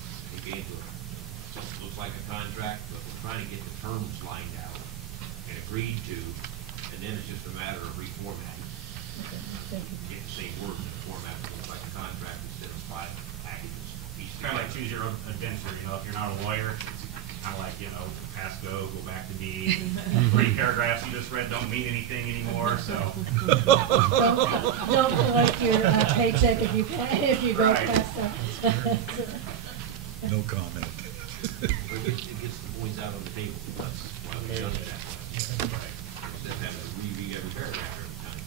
get into it. It looks like a contract, but we're trying to get the terms lined out and agreed to, and then it's just a matter of reformatting. Okay, thank you. Get the same word in the format that looks like a contract instead of 5 packages. Kind of like choose your own adventure, you know, if you're not a lawyer, it's kind of like, you know, pass go back to me. 3 paragraphs you just read don't mean anything anymore, so. Don't collect your paycheck if you go Right. past that. No comment. But it gets the points out on the table. That's why we've done it that way. Instead of having to reread every paragraph every time.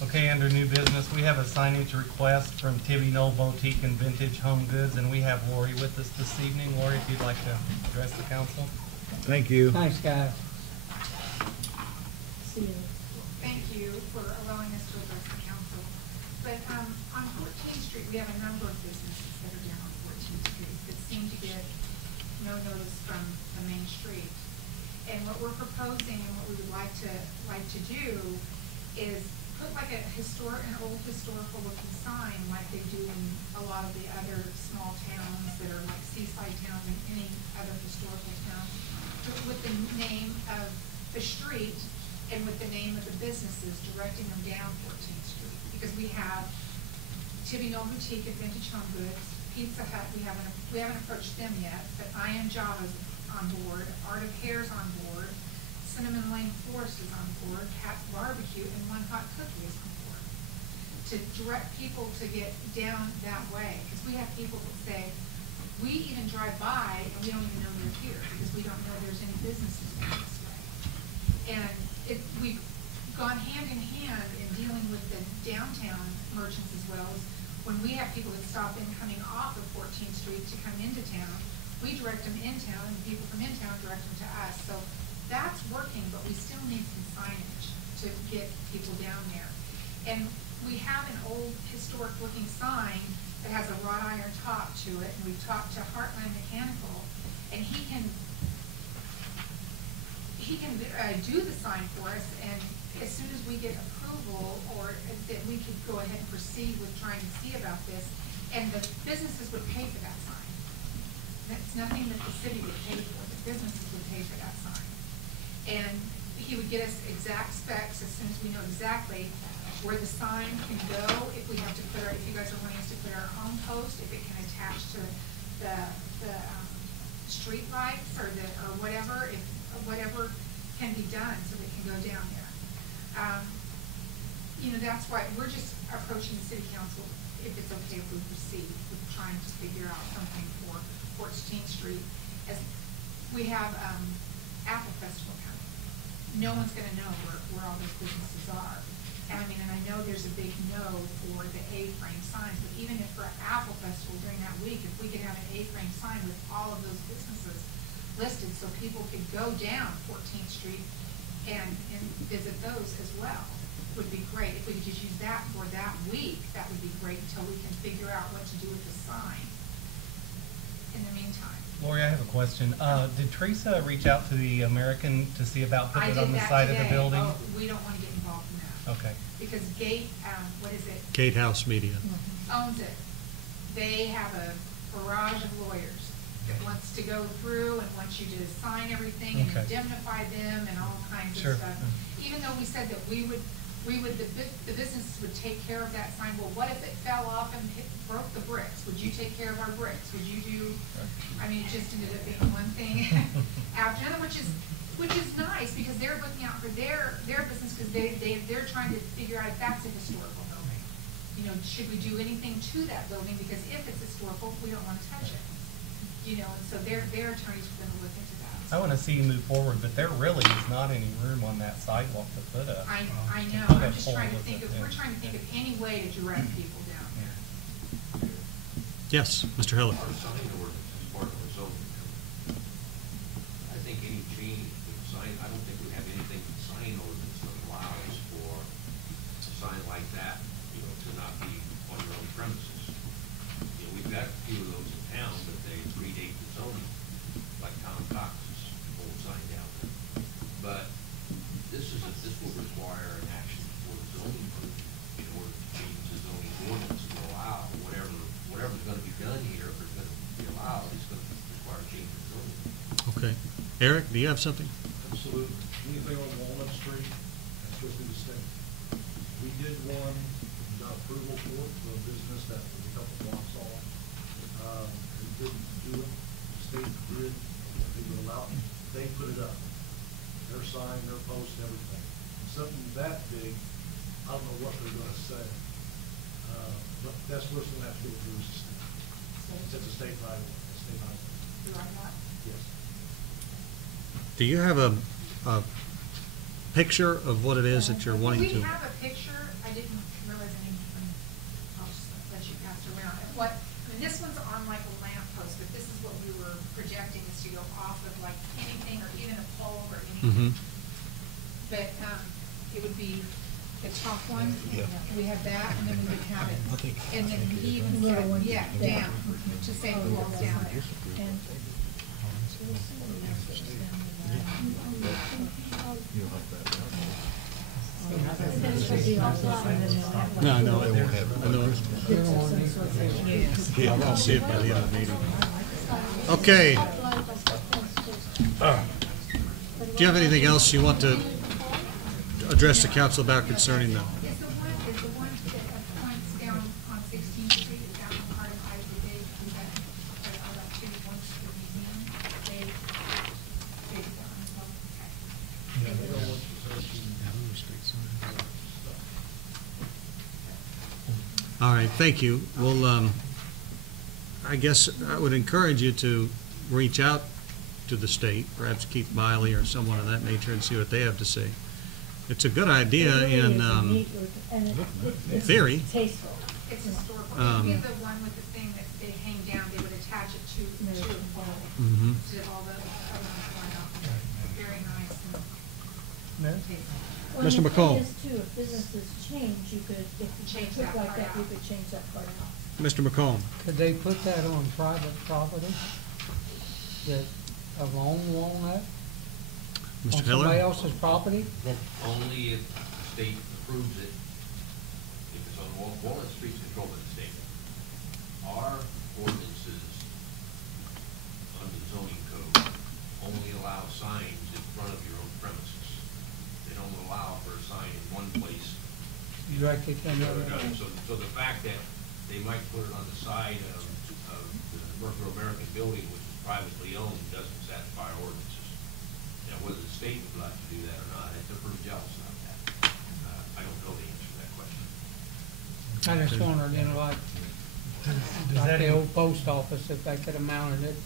Okay, under new business, we have a signage request from Tibby Knoll Boutique and Vintage Home Goods, and we have Lori with us this evening. Lori, if you'd like to address the council. Thank you. Thanks, guys. See you. Thank you for allowing us to address the council. But on 14th Street, we have a number of businesses that are down on 14th Street that seem to get no notice from the main street. And what we're proposing and what we would like to do is put like an old historical looking sign like they do in a lot of the other small towns that are like seaside towns and any other historical towns, with the name of the street and with the name of the businesses directing them down 14th Street. Because we have Tibby Knoll Boutique and Vintage Home Goods, Pizza Hut, we haven't approached them yet, but I Am Java's on board, Art of Hair's on board, Cinnamon Lane Forest is on board, Cat's Barbecue, and One Hot Cookie is on board. To direct people to get down that way, because we have people that say, we even drive by and we don't even know they're here, because we don't know there's any businesses down this way. And we've gone hand in hand in dealing with the downtown merchants as well as when we have people that stop in coming off of 14th Street to come into town, we direct them in town and people from in town direct them to us. So that's working, but we still need some signage to get people down there. And we have an old historic looking sign that has a wrought iron top to it, and we've talked to Heartland Mechanical, and he can do the sign for us, and as soon as we get approval or that we could go ahead and proceed with trying to see about this, and the businesses would pay for that sign. That's nothing that the city would pay for, the businesses would pay for that sign. And he would get us exact specs as soon as we know exactly where the sign can go, if we have to put if you guys are wanting us to put our home post, if it can attach to the street lights or whatever, if whatever can be done so they can go down there. That's why we're just approaching the city council, if it's okay if we proceed with trying to figure out something for 14th Street. As we have Apple Festival coming. No one's gonna know where all those businesses are. And I know there's a big no for the A-frame signs, but even if for Apple Festival during that week, if we could have an A-frame sign with all of those businesses listed so people could go down 14th Street and visit those as well, would be great. If we could just use that for that week, that would be great until we can figure out what to do with the sign in the meantime. Lori, I have a question. Did Teresa reach out to the American to see about putting it on the side of the building? Oh, we don't want to get involved in that. Okay. Because Gate, what is it? Gatehouse Media. Owns it. They have a barrage of lawyers that wants to go through and wants you to sign everything and Okay. indemnify them and all kinds Sure. of stuff. Even though we said that the businesses would take care of that sign, well, what if it fell off and broke the bricks? Would you take care of our bricks? Would you do, I mean, it just ended up being one thing after another, which is nice, because they're looking out for their business, because they're trying to figure out if that's a historical building. You know, should we do anything to that building, because if it's historical, we don't want to touch it. You know, and so their attorneys are gonna look into that. I want to see you move forward, but there really is not any room on that sidewalk to put a. I know, put a I'm just pole trying to with think it, of, yeah. we're trying to think of any way to direct people down there. Yes, Mr. Heller. Our sign ordinance is part of our zoning code. I think any change to the sign, I don't think we have anything in the sign ordinance that allows for a sign like that, you know, to not be on your own premises. You know, we've got a few of those in town, but they predate the zoning, like Tom Cox's old sign down there. But this will require an action for the zoning code in order to change the zoning ordinance to allow whatever's gonna be done here, if it's gonna be allowed, it's gonna require a change in zoning. Okay. Eric, do you have something? Absolutely. Anything on Walnut Street, that's just the state. We did one, got approval for it, for a business that was a couple blocks off. We didn't do it, the state did, they would allow, they put it up. Their sign, their post, everything. Something that big, I don't know what they're gonna say. But that's the first thing I have to go through is the state. It's a state highway, a state highway. You like that? Yes. Do you have a picture of what it is that you're wanting We to? have a picture, I didn't realize I needed to, I'll just let you pass it around. I mean, this one's on like a lamp post, but this is what we were projecting, is to go off of like anything, or even a pole or anything. But, it would be the top one. Yeah. We have that, and then we would have it. I think- And then he even Little said, ones. yeah, down, to say who else down there. And You don't have that. No, I know. They won't have it. I know. Yes. Yeah, I'll see it by the end of the meeting. Okay. Do you have anything else you want to address the council about concerning the? Is the one that points down on 16th Street, is that one part of IGA, is that, are that two ones for the museum? They done, okay. All right, thank you. Well, I guess I would encourage you to reach out to the state, perhaps Keith Miley or someone of that nature, and see what they have to say. It's a good idea in theory. Tasteful. It's historical. It would be the one with the thing that they hang down, they would attach it to a pole, instead of all the other ones going up. Very nice and tasteful. Well, Mr. the McComb. thing is too, if businesses change, you could, if you Change took that like part that, you out. could change that part out. Mr. McComb. Could they put that on private property that have owned Walnut? Mr. On somebody Heller? else's property? Only if the state approves it, if it's on Walnut Street's controlled by the state. Our ordinances under the zoning code only allow signs in front of your own premises. They don't allow for a sign in one place. Directed to another. So the fact that they might put it on the side of the Murphysboro American building, which is privately owned, doesn't satisfy our ordinances. Now, whether the state would like to do that or not, they're pretty jealous about that. I don't know the answer to that question. I just wondered, you know, like the old post office, if they could have mounted it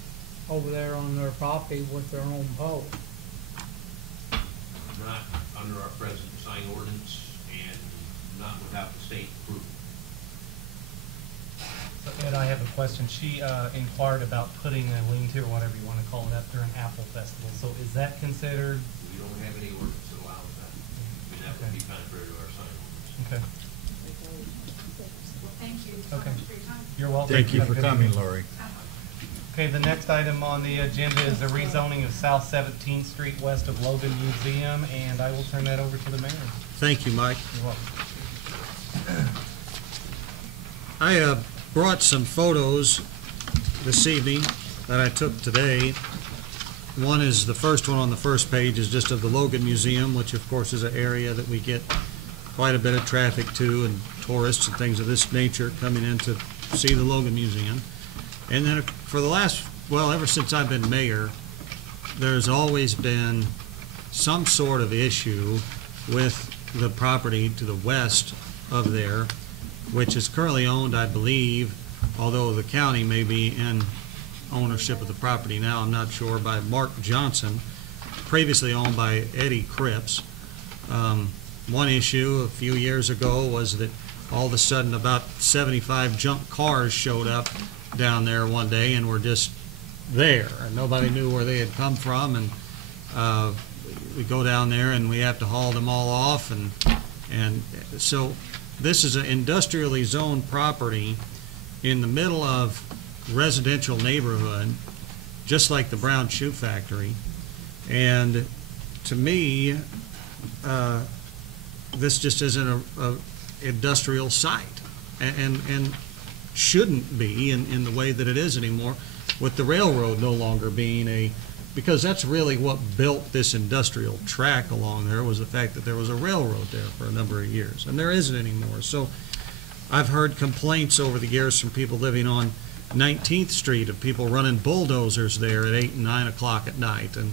over there on their property with their own pole. Not under our present sign ordinance and not without the state approval. Ed, I have a question. She inquired about putting a lean-to, or whatever you want to call it, up during Apple Festival. So is that considered? We don't have any ordinance that allows that. I mean, that would be contrary to our sign ordinance. Okay. Well, thank you so Okay. much for your time. You're welcome. Thank you Have a for good coming, evening. Lori. Okay, the next item on the agenda is the rezoning of South 17th Street west of Logan Museum, and I will turn that over to the mayor. Thank you, Mike. You're welcome. I brought some photos this evening that I took today. One is, the first one on the first page is just of the Logan Museum, which of course is an area that we get quite a bit of traffic to, and tourists and things of this nature coming in to see the Logan Museum. And then for the last, well, ever since I've been mayor, there's always been some sort of issue with the property to the west of there, which is currently owned, I believe, although the county may be in ownership of the property now, I'm not sure, by Mark Johnson, previously owned by Eddie Cripps. One issue a few years ago was that all of a sudden about 75 junk cars showed up down there one day and were just there, and nobody knew where they had come from, and we go down there and we have to haul them all off, and so this is an industrially zoned property in the middle of residential neighborhood, just like the Brown Shoe Factory, and to me, this just isn't a industrial site, and shouldn't be in the way that it is anymore, with the railroad no longer being because that's really what built this industrial track along there, was the fact that there was a railroad there for a number of years, and there isn't anymore. So I've heard complaints over the years from people living on 19th Street of people running bulldozers there at 8 and 9 o'clock at night, and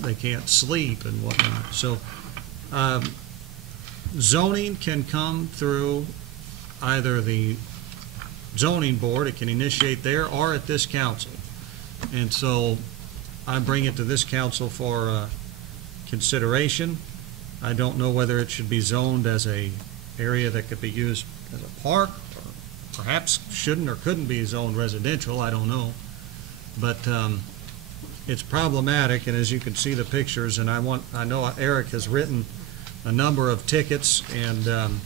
they can't sleep and whatnot. So zoning can come through either the zoning board, it can initiate there, or at this council. And so I bring it to this council for consideration. I don't know whether it should be zoned as a area that could be used as a park, or perhaps shouldn't or couldn't be zoned residential, I don't know. But it's problematic, and as you can see the pictures, and I know Eric has written a number of tickets and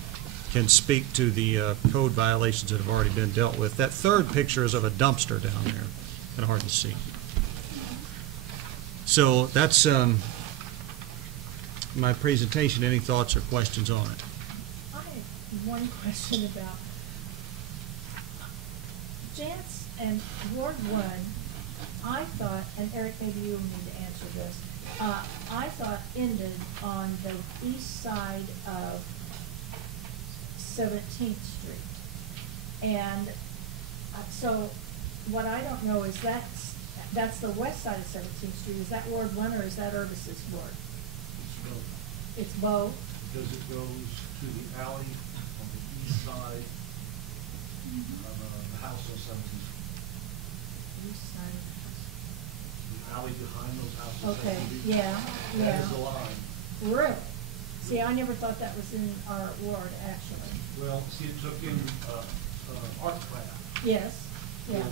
can speak to the code violations that have already been dealt with. That third picture is of a dumpster down there, kind of hard to see. So that's my presentation. Any thoughts or questions on it? I have one question about Jance and Ward 1. I thought, and Eric, maybe you will need to answer this, I thought ended on the east side of 17th Street. And so what I don't know is that's the west side of 17th Street. Is that Ward 1 or is that Urbis's ward? It's both. Because it goes to the alley on the east side of the house on 17th Street. East side. The alley behind those houses. Okay, yeah. That is the line. Really? See, I never thought that was in our ward, actually. Well, see, it took in art craft. Yes, yeah.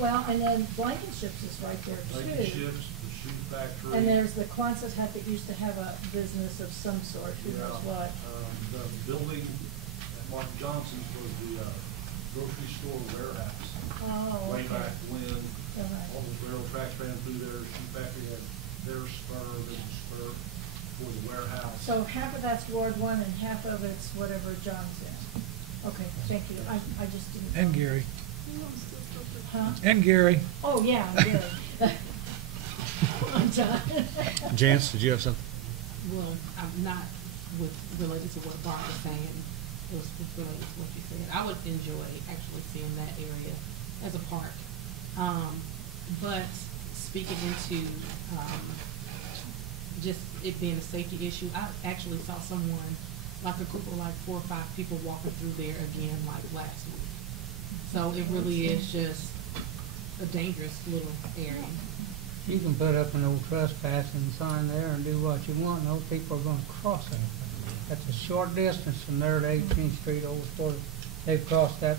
Well, and then Blankenship's is right there too. Blankenship's, the shoe factory. And there's the Quonset hut that used to have a business of some sort, who knows what. The building at Mark Johnson's was the grocery store warehouse. Oh, Way okay. back when, Right. all the railroad tracks ran through there, shoe factory had their spur, there's a spur for the warehouse. So half of that's Ward 1 and half of it's whatever John said. Okay, thank you. I just didn't. And Gary. Huh? And Gary. Oh, yeah, Gary. I'm John. Jance, did you have something? Well, I'm not related to what Bob was saying. It was related to what you said. I would enjoy actually seeing that area as a park. But speaking into just it being a safety issue, I actually saw someone, like a group of like 4 or 5 people walking through there again like last week. So it really is just a dangerous little area. You can put up an old trespassing sign there and do what you want, and those people are gonna cross it. That's a short distance from there to 18th Street over for, they've crossed that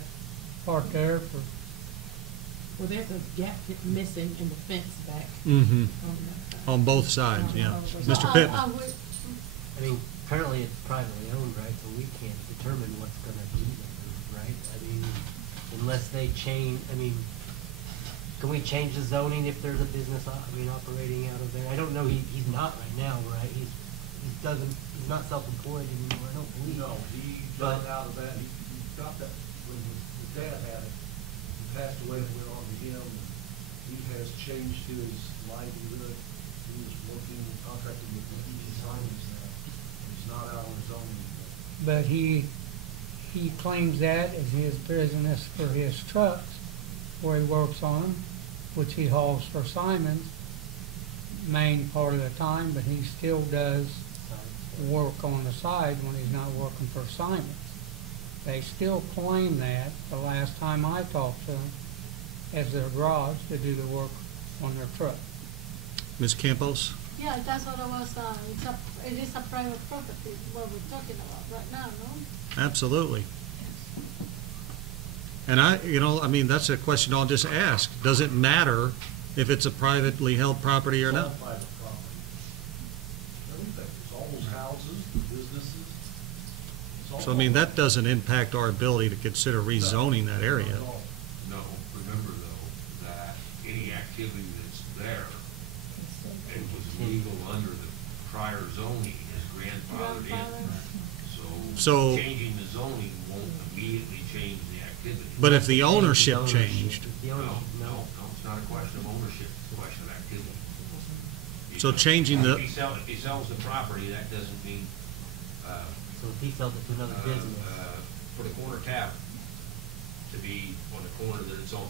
part there for. Well, there's a gap missing in the fence back. Mm-hmm. On that side. On both sides, yeah. Mr. Pittman. I mean, apparently it's privately owned, right, so we can't determine what's gonna be there, right? I mean, unless they change, I mean, can we change the zoning if there's a business, operating out of there? I don't know, he's not right now, right? He's not self-employed anymore, I don't believe. No, he got out of that, he got that, when his dad had it, he passed away, it went on to him, and he has changed his livelihood. He was working, contracting with Easy Signings now, he's not out on his own anymore. But he claims that as his business for his trucks, where he works on them, which he hauls for Simon's main part of the time, but he still does work on the side when he's not working for Simon's. They still claim that, the last time I talked to them, as their garage to do the work on their truck. Ms. Campos? Yeah, that's what I was, it is a private property, what we're talking about right now, no? Absolutely. And that's a question I'll just ask. Does it matter if it's a privately held property or It's all not? private property. Everything, it's all those houses, the businesses. It's all So, that doesn't impact our ability to consider rezoning that area. Not at all. No, remember though, that any activity that's there and was legal under the prior zoning is grandfathered in. So- Changing the zoning won't immediately change the activity. But if the ownership changed, No, it's not a question of ownership, it's a question of activity. So changing the- If he sells the property, that doesn't mean, So if he sells it to another business. for the corner tavern to be on the corner that it's on.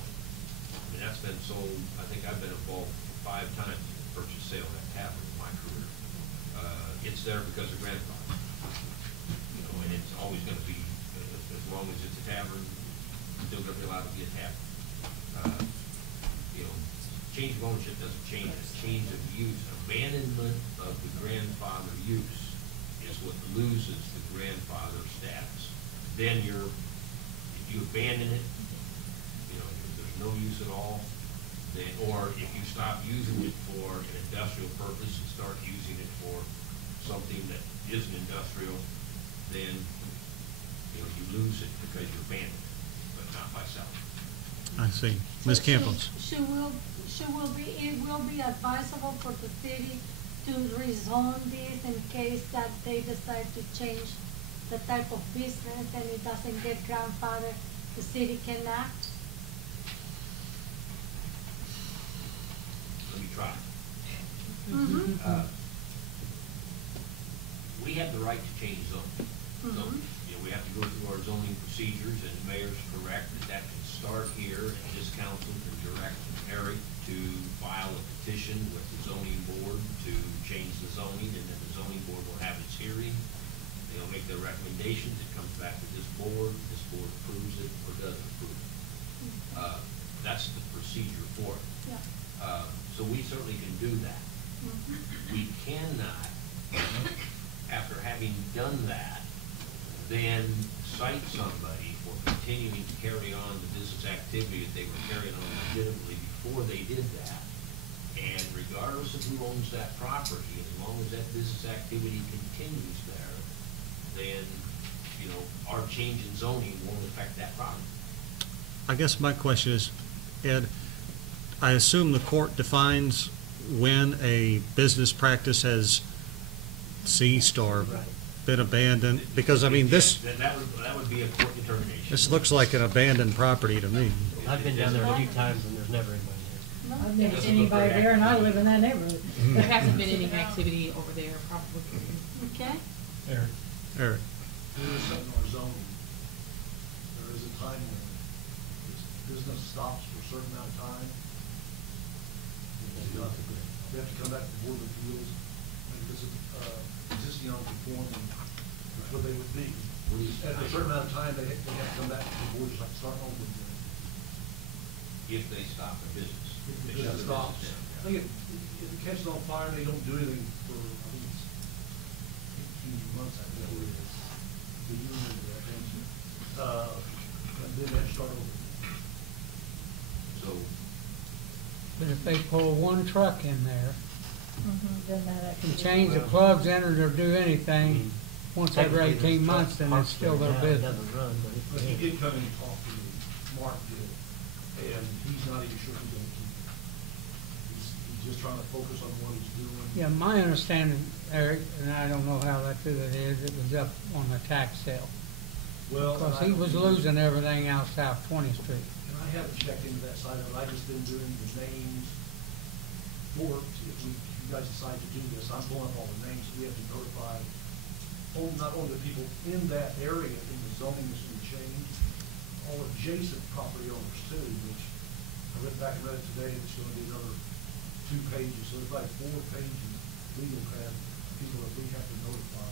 That's been sold, I think I've been involved 5 times in the purchase sale of that tavern in my career. It's there because of grandfather. And it's always gonna be, as long as it's a tavern, it's still gonna be allowed to be a tavern. Change of ownership doesn't change it, change of use, abandonment of the grandfather use is what loses the grandfather status. Then if you abandon it, if there's no use at all, then, or if you stop using it for an industrial purpose and start using it for something that isn't industrial, then, you lose it because you abandoned it, but not by selling it. I see. Ms. Campos? It will be advisable for the city to rezone this in case that they decide to change the type of business and it doesn't get grandfathered, the city can act? Let me try. Mm-hmm. We have the right to change zoning. Mhm. We have to go through our zoning procedures, and the mayor's correct that can start here, and this council can direct Harry to file a petition with the zoning board to change the zoning, and then the zoning board will have its hearing. They'll make their recommendations, it comes back to this board approves it or doesn't approve it. That's the procedure for it. Yeah. So we certainly can do that. Mhm. We cannot, after having done that, then cite somebody for continuing to carry on the business activity that they were carrying on legitimately before they did that. And regardless of who owns that property, as long as that business activity continues there, then, our change in zoning won't affect that property. I guess my question is, Ed, I assume the court defines when a business practice has ceased or been abandoned, because this, Then that would be a court determination. this looks like an abandoned property to me. I've been down there a few times and there's never anybody there. I've never seen anybody there, and I live in that neighborhood. There hasn't been any activity over there probably. Okay? Eric? There is something on zoning. There is a time limit. This business stops for a certain amount of time. They have to come back to the Board of Appeals, because of existing non-conforming, which what they would be. After a certain amount of time, they have to come back to the board, just like starting over again. If they stop the business. If the They shut business the stops. business down. I think if it catches on fire, they don't do anything for, I think it's 18 months, I think it is. The union, I think. And then they start over. So, But if they pull one truck in there Then that actually. and change the plugs in it or do anything, once every Technically, 18 this months, then truck it's still their parks there now, it business. doesn't run, but But he it's. did come in and talk to me, Mark did, and he's not even sure he's gonna keep just trying to focus on what he's doing. Yeah, my understanding, Eric, and I don't know how that true it is, it was up on the tax sale. Well, Because and he I was don't- losing everything out South 20th Street. And I haven't checked into that side of it, I just been doing the names for, if you guys decide to do this, I'm pulling up all the names, we have to notify not only the people in that area, in the zoning that's going to change, all adjacent property owners too, which I read back and read it today, it's going to be another 2 pages, so it's like 4 pages legal pad, people that we have to notify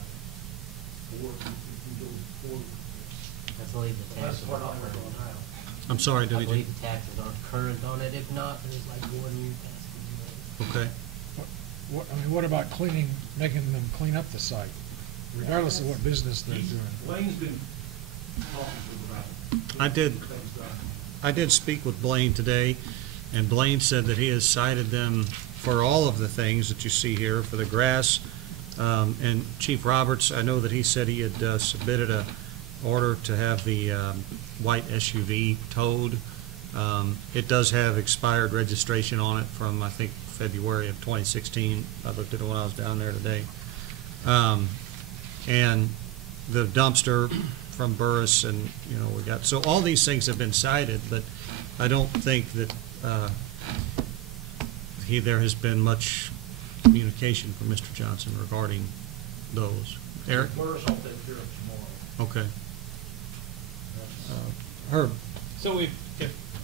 for if we go forward with this. I believe the Well, that's taxes the part are I'm working on current. now. I'm sorry, I did believe the taxes aren't current on it. If not, there's like 1 year tax. Okay. What about making them clean up the site, regardless of what business they're doing? Blaine's been talking to them about I did. things done. I did speak with Blaine today, and Blaine said that he has cited them for all of the things that you see here, for the grass. And Chief Roberts, I know that he said he had submitted a order to have the white SUV towed. It does have expired registration on it from, I think, February of 2016. I looked at it when I was down there today. And the dumpster from Burris, and, you know, we got, so all these things have been cited, but I don't think that there has been much communication from Mr. Johnson regarding those. Eric? Burris, I'll take care of tomorrow. Okay. That's- Herb? So if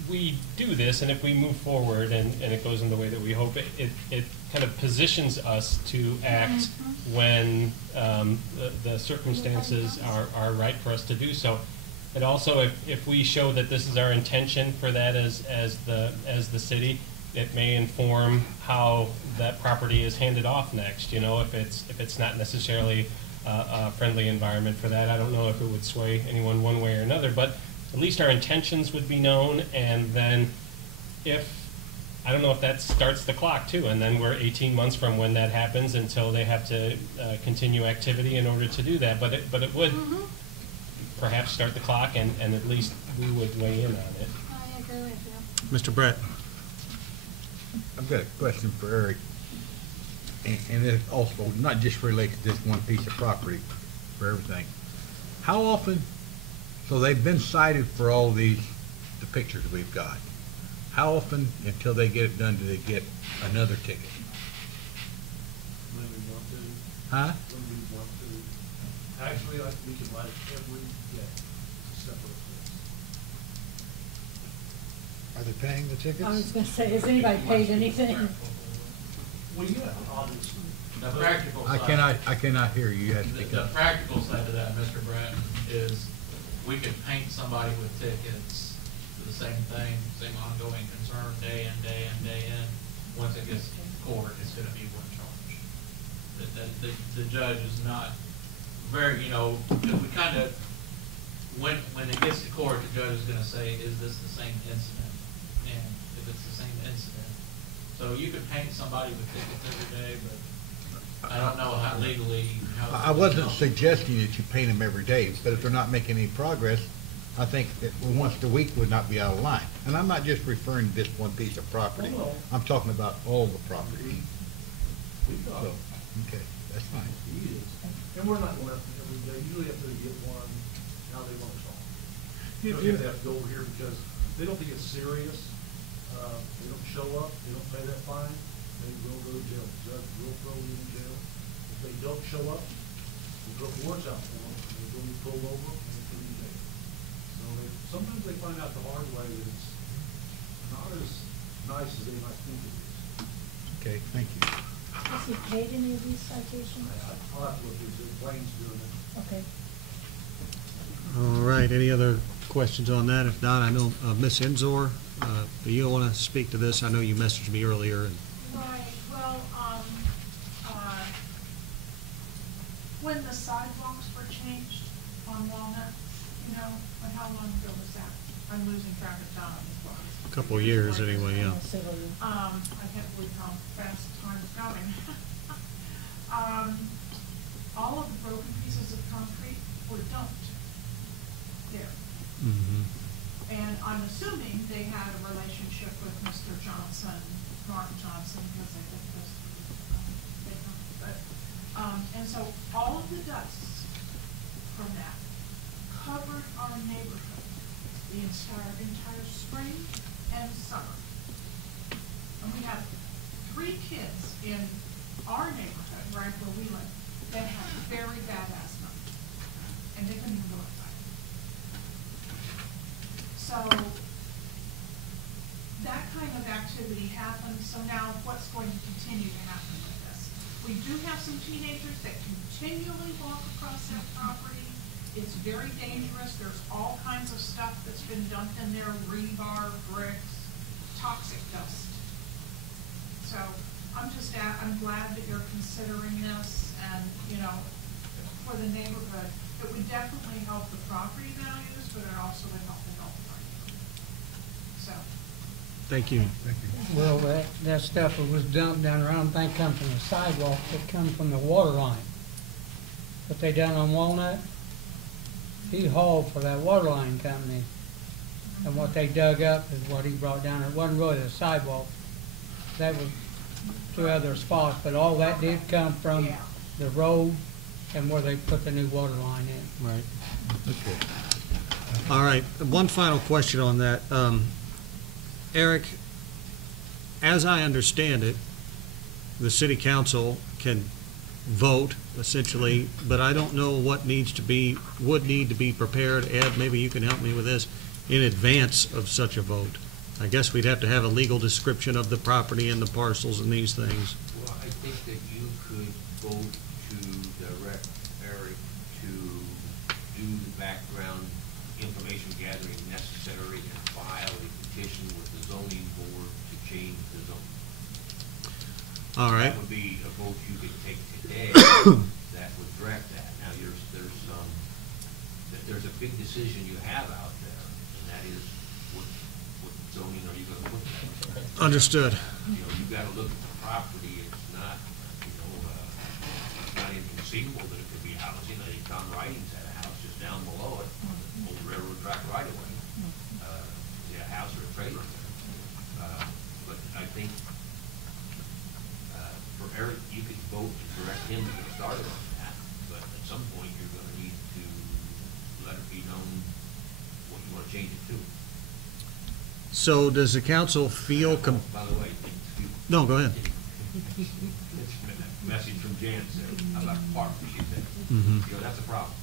we do this, and if we move forward, and it goes in the way that we hope, it kind of positions us to act when the circumstances are right for us to do so. And also, if we show that this is our intention for that as the city, it may inform how that property is handed off next. You know, if it's not necessarily a friendly environment for that, I don't know if it would sway anyone one way or another, but at least our intentions would be known. And then I don't know if that starts the clock too, and then we're 18 months from when that happens until they have to continue activity in order to do that. But it would perhaps start the clock, and at least we would weigh in on it. I agree with you. Mr. Brett? I've got a question for Eric, and it also not just relates to this one piece of property, for everything. How often, so they've been cited for all the pictures we've got. How often, until they get it done, do they get another ticket? When we want to. Huh? When we want to. Actually, we can write it every day. It's a separate list. Are they paying the tickets? I was gonna say, has anybody paid anything? Well, yeah, obviously. The practical I side. cannot hear you. You have to speak The up. practical side of that, Mr. Brett, is we could paint somebody with tickets for the same thing, same ongoing concern, day in, day in, day in. Once it gets to court, it's gonna be one charge. The judge is not very, you know, because we kind of, when it gets to court, the judge is gonna say, is this the same incident? And if it's the same incident, so you could paint somebody with tickets every day, but I don't know how legally, how. I wasn't suggesting that you paint them every day, but if they're not making any progress, I think that once a week would not be out of line. And I'm not just referring to this one piece of property. Oh, no. I'm talking about all the property. We got So, it. okay, that's fine. He is. And we're not going up every day. Usually after they get one, now they want us off. You know, they have to go over here because they don't think it's serious. They don't show up, they don't pay that fine, they will go to jail. Judge will throw you in jail. If they don't show up, we put warrants out for them, and they're going to be pulled over, and they put them in jail. So sometimes they find out the hard way that it's not as nice as they might think it is. Okay, thank you. Has he paid any of these citations? I'll have to look into it. Blaine's doing it. Okay. All right, any other questions on that? If not, I know, Ms. Enzor, do you want to speak to this? I know you messaged me earlier. Right, well, when the sidewalks were changed on Walnut, you know, how long ago was that? I'm losing track of time as far as. A couple of years anyway, yeah. I can't believe how fast time is going. All of the broken pieces of concrete were dumped there. Mm-hmm. And I'm assuming they had a relationship with Mr. Johnson Martin Johnson, because I think this, they come, but, and so all of the dust from that covered our neighborhood the entire spring and summer. And we have 3 kids in our neighborhood, right where we live, that have very bad asthma, and they couldn't even go outside. So that kind of activity happens, so now what's going to continue to happen with this? We do have some teenagers that continually walk across that property. It's very dangerous. There's all kinds of stuff that's been dumped in there, rebar, bricks, toxic dust. So I'm glad that you're considering this, and, you know, for the neighborhood, it would definitely help the property values, but it also would help the health of our neighborhood. So. Thank you. Well, that stuff that was dumped down around, I think come from the sidewalk, it come from the water line. What they done on Walnut, he hauled for that water line company. And what they dug up is what he brought down. It wasn't really the sidewalk. That was 2 other spots, but all that did come from the road and where they put the new water line in. Right. All right, one final question on that. Eric, as I understand it, the city council can vote essentially, but I don't know what would need to be prepared. Ed, maybe you can help me with this, in advance of such a vote. I guess we'd have to have a legal description of the property and the parcels and these things. Well, I think that you could vote to direct Eric to do the background information gathering necessary and file a petition with the zoning board to change the zone. All right. That would be a vote you could take today that would direct that. Now, there's a big decision you have out there, and that is what zoning are you going to put there? Understood. You know, you've got to look at the property. It's not, it's not inconceivable that it could be housing. I think Tom Writing's had a house just down below it, on the railroad track right away. Yeah, a house or a trailer there. But I think for Eric, you could vote to direct him to get started on that, but at some point you're going to need to let it be known what you want to change it to. So does the council feel? By the way, No, go ahead. It's a message from Jan said about the park, she said. Mhm. You know, that's a problem.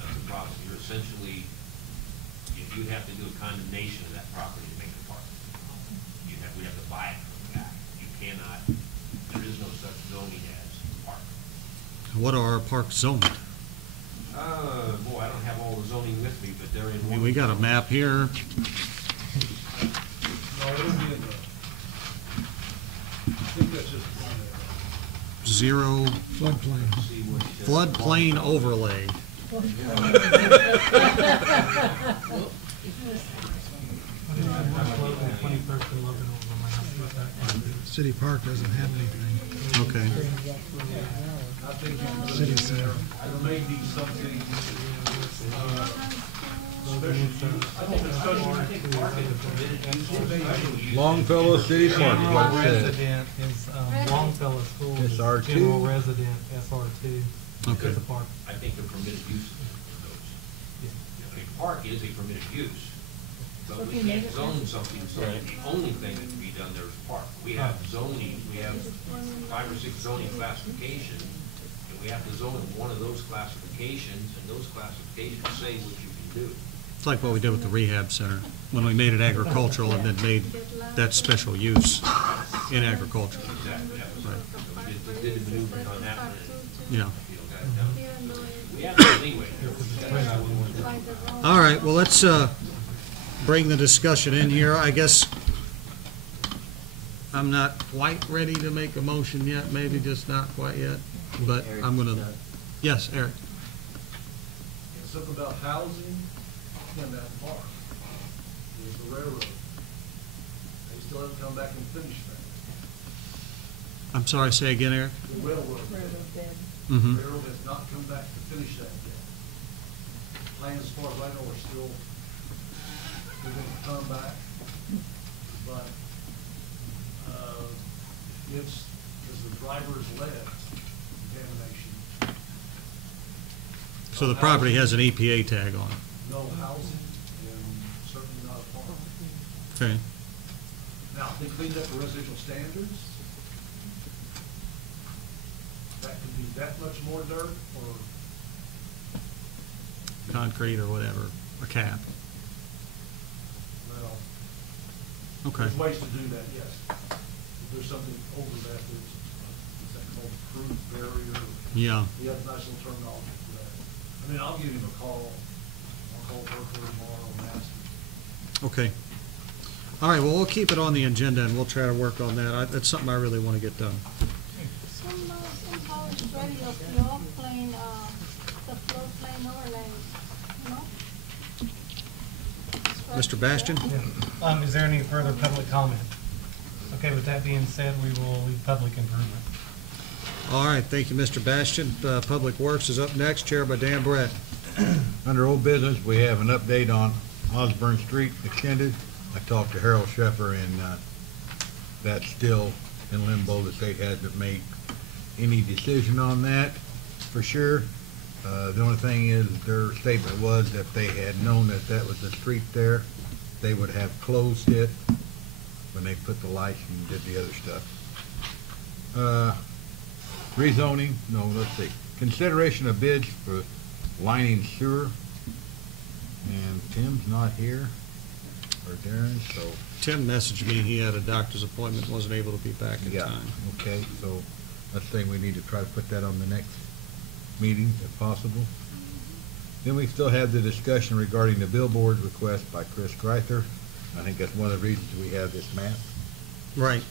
That's a problem. You're essentially, you have to do a condemnation of that property to make it a park. We have to buy it from the back. You cannot, there is no such zoning as park. What are our parks zoned? Boy, I don't have all the zoning with me, but they're in. I mean, we got a map here. No, it would be in the, I think that's just one there. 0 floodplain overlay. City Park doesn't have anything. Okay. I think City Center. there may be something, Longfellow City Park is what General it says. resident is, Longfellow School. It's is R2. General resident, SR2. Okay. It's a park. I think they're permitted uses of those. A park is a permitted use, but we can't zone something, so the only thing that can be done there is park. We have zoning, we have 5 or 6 zoning classifications, and we have to zone one of those classifications, and those classifications say what you can do. It's like what we did with the rehab center, when we made it agricultural and then made that special use in agriculture. Exactly, that was, Right. so we did the maneuvering on that one, and, Yeah. got it done. We have to anyway. That's what we want to do. All right, well, let's bring the discussion in here. I guess I'm not quite ready to make a motion yet, maybe just not quite yet, but I'm going to, yes, Eric. something about housing in that park. There's the railroad. They still haven't come back and finished that. I'm sorry, say again, Eric? The railroad. Mhm. The railroad has not come back to finish that yet. Plans, as far as I know, are still, they're going to come back, but, it's, is the driver's lead contamination. So the property has an EPA tag on it. No housing and certainly not a farm. Okay. Now, if they cleaned up the residential standards, that could be that much more dirt or, Concrete or whatever, a cap. well, Okay. there's ways to do that, yes. If there's something over that, there's, what's that called, proof barrier. Yeah. You have a nice little terminology for that. I mean, I'll give him a call. I'll call Berkeley tomorrow and ask him. Okay. All right, well, we'll keep it on the agenda and we'll try to work on that. That's something I really want to get done. Some college radios, you all playing, the floodplain overlay, you know? Mr. Bastian? Is there any further public comment? Okay, with that being said, we will leave public improvement. All right, thank you, Mr. Bastian. Public Works is up next, chaired by Dan Brett. Under old business, we have an update on Osborne Street extended. I talked to Harold Sheffer, and that's still in limbo. The state hasn't made any decision on that for sure. The only thing is, their statement was that if they had known that that was the street there, they would have closed it when they put the lights and did the other stuff. Rezoning, no, let's see. Consideration of bids for lining sewer. And Tim's not here, or Darren, so. Tim messaged me, he had a doctor's appointment, wasn't able to be back in time. Okay, so that's the thing, we need to try to put that on the next meeting if possible. Then we still have the discussion regarding the billboard request by Chris Greither. I think that's one of the reasons we have this map. Right.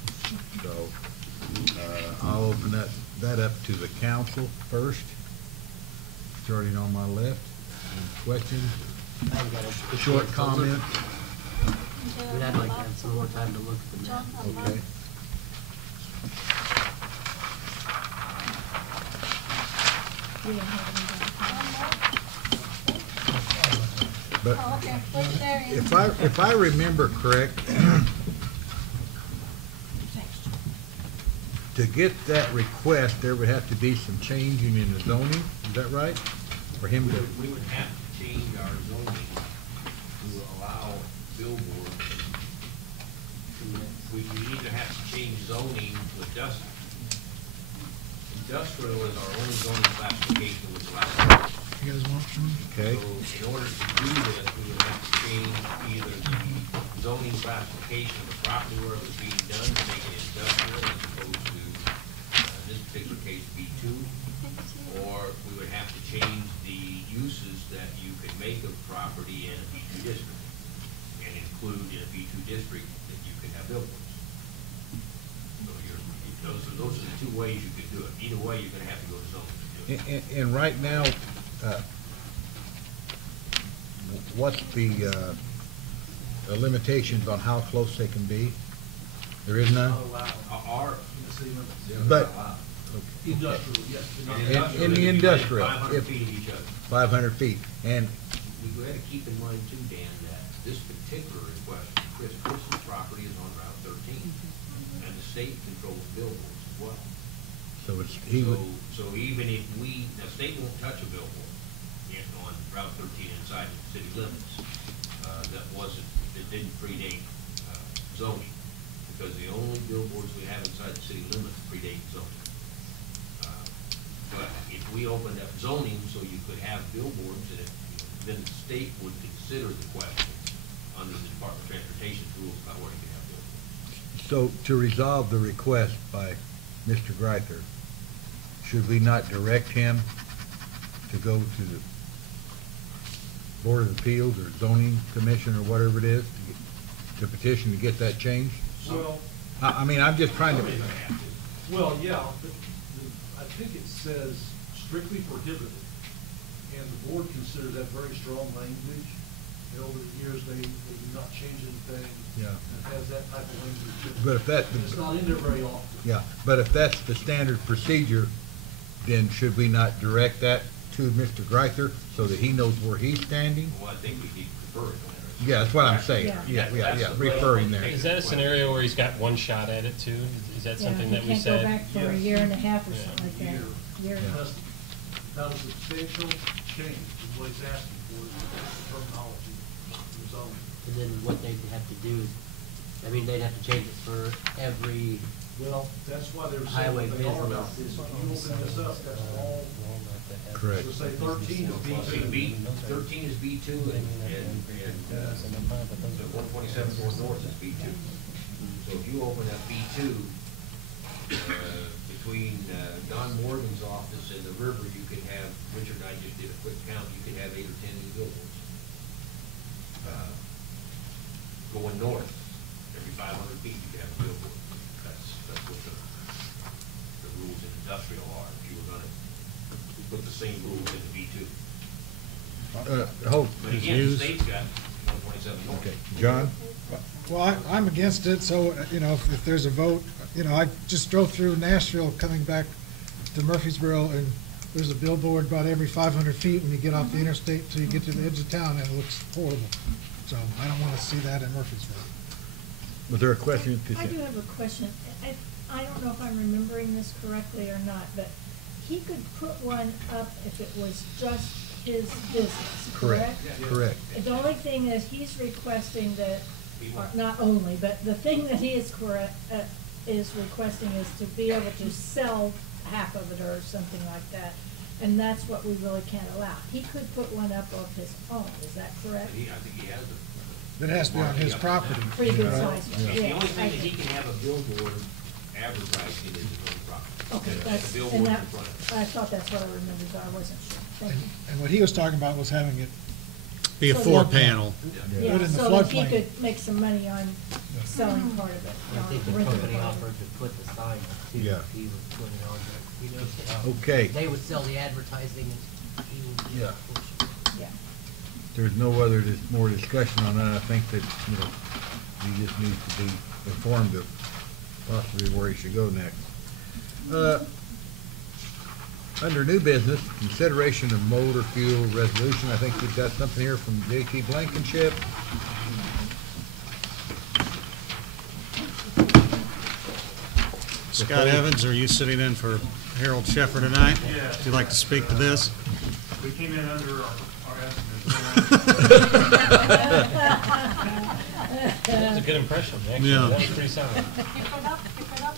So, I'll open that up to the council first, starting on my left. Any questions? I've got a Short comment? We'd like to have some more time to look at the map. Okay. But Oh, okay, what's there in? if I remember correct, to get that request, there would have to be some changing in the zoning, is that right? For him to, We would have to change our zoning to allow billboards. We either have to change zoning to industrial. Industrial is our own zoning classification, which allows. You guys want some? okay, So in order to do this, we would have to change either the zoning classification of the property where it was being done to make it industrial as opposed to, in this particular case, B2. Or we would have to change the uses that you could make of property in a B2 district and include in a B2 district that you could have billboards. So those are the two ways you could do it. Either way, you're gonna have to go to zoning to do it. and right now, what's the limitations on how close they can be? There is none? Our, But, Industrial, yes. in the industrial, 500 if- feet of each other. 500 feet, and, We got to keep in mind too, Dan, that this particular request, Chris's property is on Route 13, and the state controls billboards as well. so it's, he would, So even if the state won't touch a billboard on Route 13 inside the city limits, that didn't predate zoning, because the only billboards we have inside the city limits predate zoning. But if we opened up zoning so you could have billboards, then the state would consider the question under the Department of Transportation rules about where you can have billboards. so to resolve the request by Mr. Greither, should we not direct him to go to the Board of Appeals or Zoning Commission or whatever it is, to petition to get that changed? Well, I mean, I'm just trying to, well, yeah, but I think it says strictly prohibited. And the board considers that very strong language. And over the years, they do not change anything. Yeah. That has that type of language. in it. But if that- And it's not in there very often. yeah, but if that's the standard procedure, then should we not direct that to Mr. Greither so that he knows where he's standing? Well, I think we need to prefer it. Yeah, that's what I'm saying. Yeah. Yeah, referring there. Is that a scenario where he's got one shot at it too? Is that Yeah, something he that we can't go said? back for a year and a half or something like that. Year. Not a substantial change is what he's asking for, is the terminology, the zoning. And then what they'd have to do is, I mean, they'd have to change it for every Well, that's why they were saying highway what they are about business. this. If you open this up, that's all, Correct. so say 13 is B2. 13 is B2 and the 127 North North is B2. So if you open up B2, between Don Morgan's office and the river, you could have, Richard and I just did a quick count, you could have 8 or 10 new billboards. Going north, every 500 feet, you could have a billboard. That's what the rules in industrial are. If you were gonna put the same rules into B2. But again, the state's got 127 north. Okay, John? Well, I'm against it, so, if there's a vote, I just drove through Nashville coming back to Murphysboro, and there's a billboard about every 500 feet when you get off the interstate till you get to the edge of town, and it looks horrible. So I don't want to see that in Murphysboro. Was there a question? I do have a question. I don't know if I'm remembering this correctly or not, but he could put one up if it was just his business, correct? Correct. The only thing that he's requesting that, or not only, but the thing that he is requesting is to be able to sell half of it or something like that. And that's what we really can't allow. He could put one up of his own, is that correct? I think he has a. It has to be on his property. Pretty good size one, The yeah. only thing that he can have a billboard advertising is his own property. Okay, And that's, a and billboard that, in front of it. I thought that's what I remembered, but I wasn't sure. Thank you. And what he was talking about was having it Be a So floor that- panel. Yeah, put in the so that he floodplain. could make some money on selling part of it. I think the renting company part of it. offered to put the sign up too, Yeah. if he would put it on there. Okay. They would sell the advertising and he would. Yeah. Yeah. There's no other, more discussion on that. I think that, he just needs to be informed of possibly where he should go next. Under new business, consideration of motor fuel resolution. I think we've got something here from J.T. Blankenship. Scott Evans, are you sitting in for Harold Sheffer tonight? Yeah. Would you like to speak to this? We came in under our estimate. That was a good impression, actually. Yeah. That was pretty solid. Keep it up, keep it up.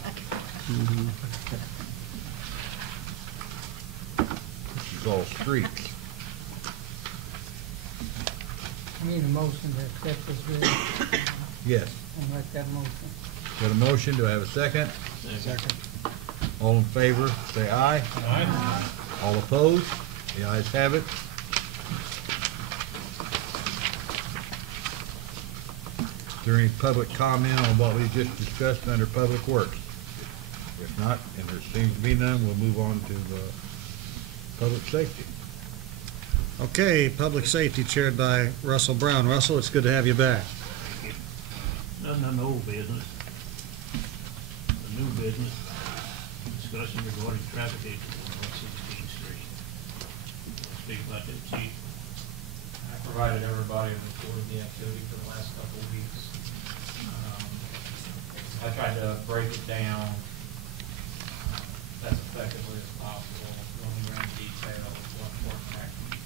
This is all streets. I need a motion to accept this bid. Yes. I'll make that motion. Got a motion? Do I have a second? Second. All in favor, say aye. Aye. All opposed? The ayes have it. Is there any public comment on what we just discussed under Public Works? If not, and there seems to be none, we'll move on to Public Safety. Okay, Public Safety chaired by Russell Brown. Russell, it's good to have you back. Nothing on the old business. The new business, discussion regarding traffic accidents on 16th Street. Speak about that, Chief. I provided everybody a report of the activity for the last couple of weeks. I tried to break it down as effectively as possible when we ran detail of what worked activity.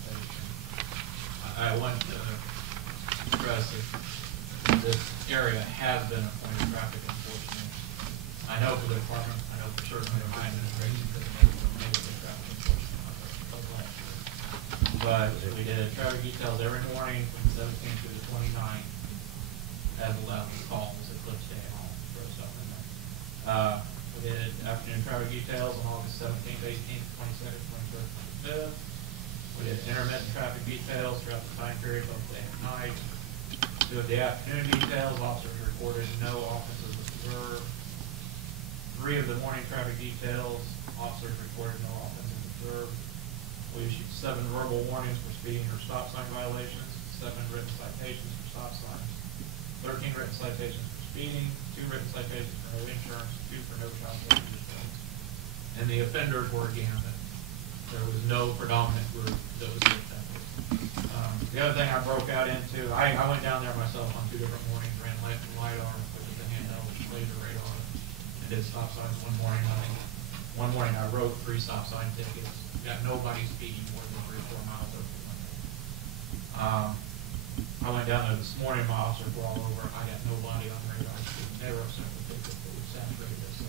I want to stress that this area has been a point of traffic enforcement. I know for the department, I know for certainly my administration, that it was a negative traffic enforcement of last year. But we did traffic details every morning from the 17th through the 29th, as 11 calls at Cliff Stay Home, throw stuff in there. We did afternoon traffic details on August 17th, 18th, 22nd, 23rd, 25th. We did intermittent traffic details throughout the time period, both day and night. Doing the afternoon details, officers reported no offenses observed. 3 of the morning traffic details, officers reported no offenses observed. We issued 7 verbal warnings for speeding or stop sign violations, 7 written citations for stop signs, 13 written citations for speeding, 2 written citations for no insurance, 2 for no child safety details. And the offenders were again, there was no predominant group that was the offender. The other thing I broke out into, I went down there myself on 2 different mornings, ran LiDAR, which is a handheld laser radar, and did stop signs one morning. One morning I wrote 3 stop sign tickets, got nobody speeding more than 3 or 4 miles over the limit. I went down there this morning, my officer were all over, I got nobody on radar speeding. They wrote several tickets that were saturated as so.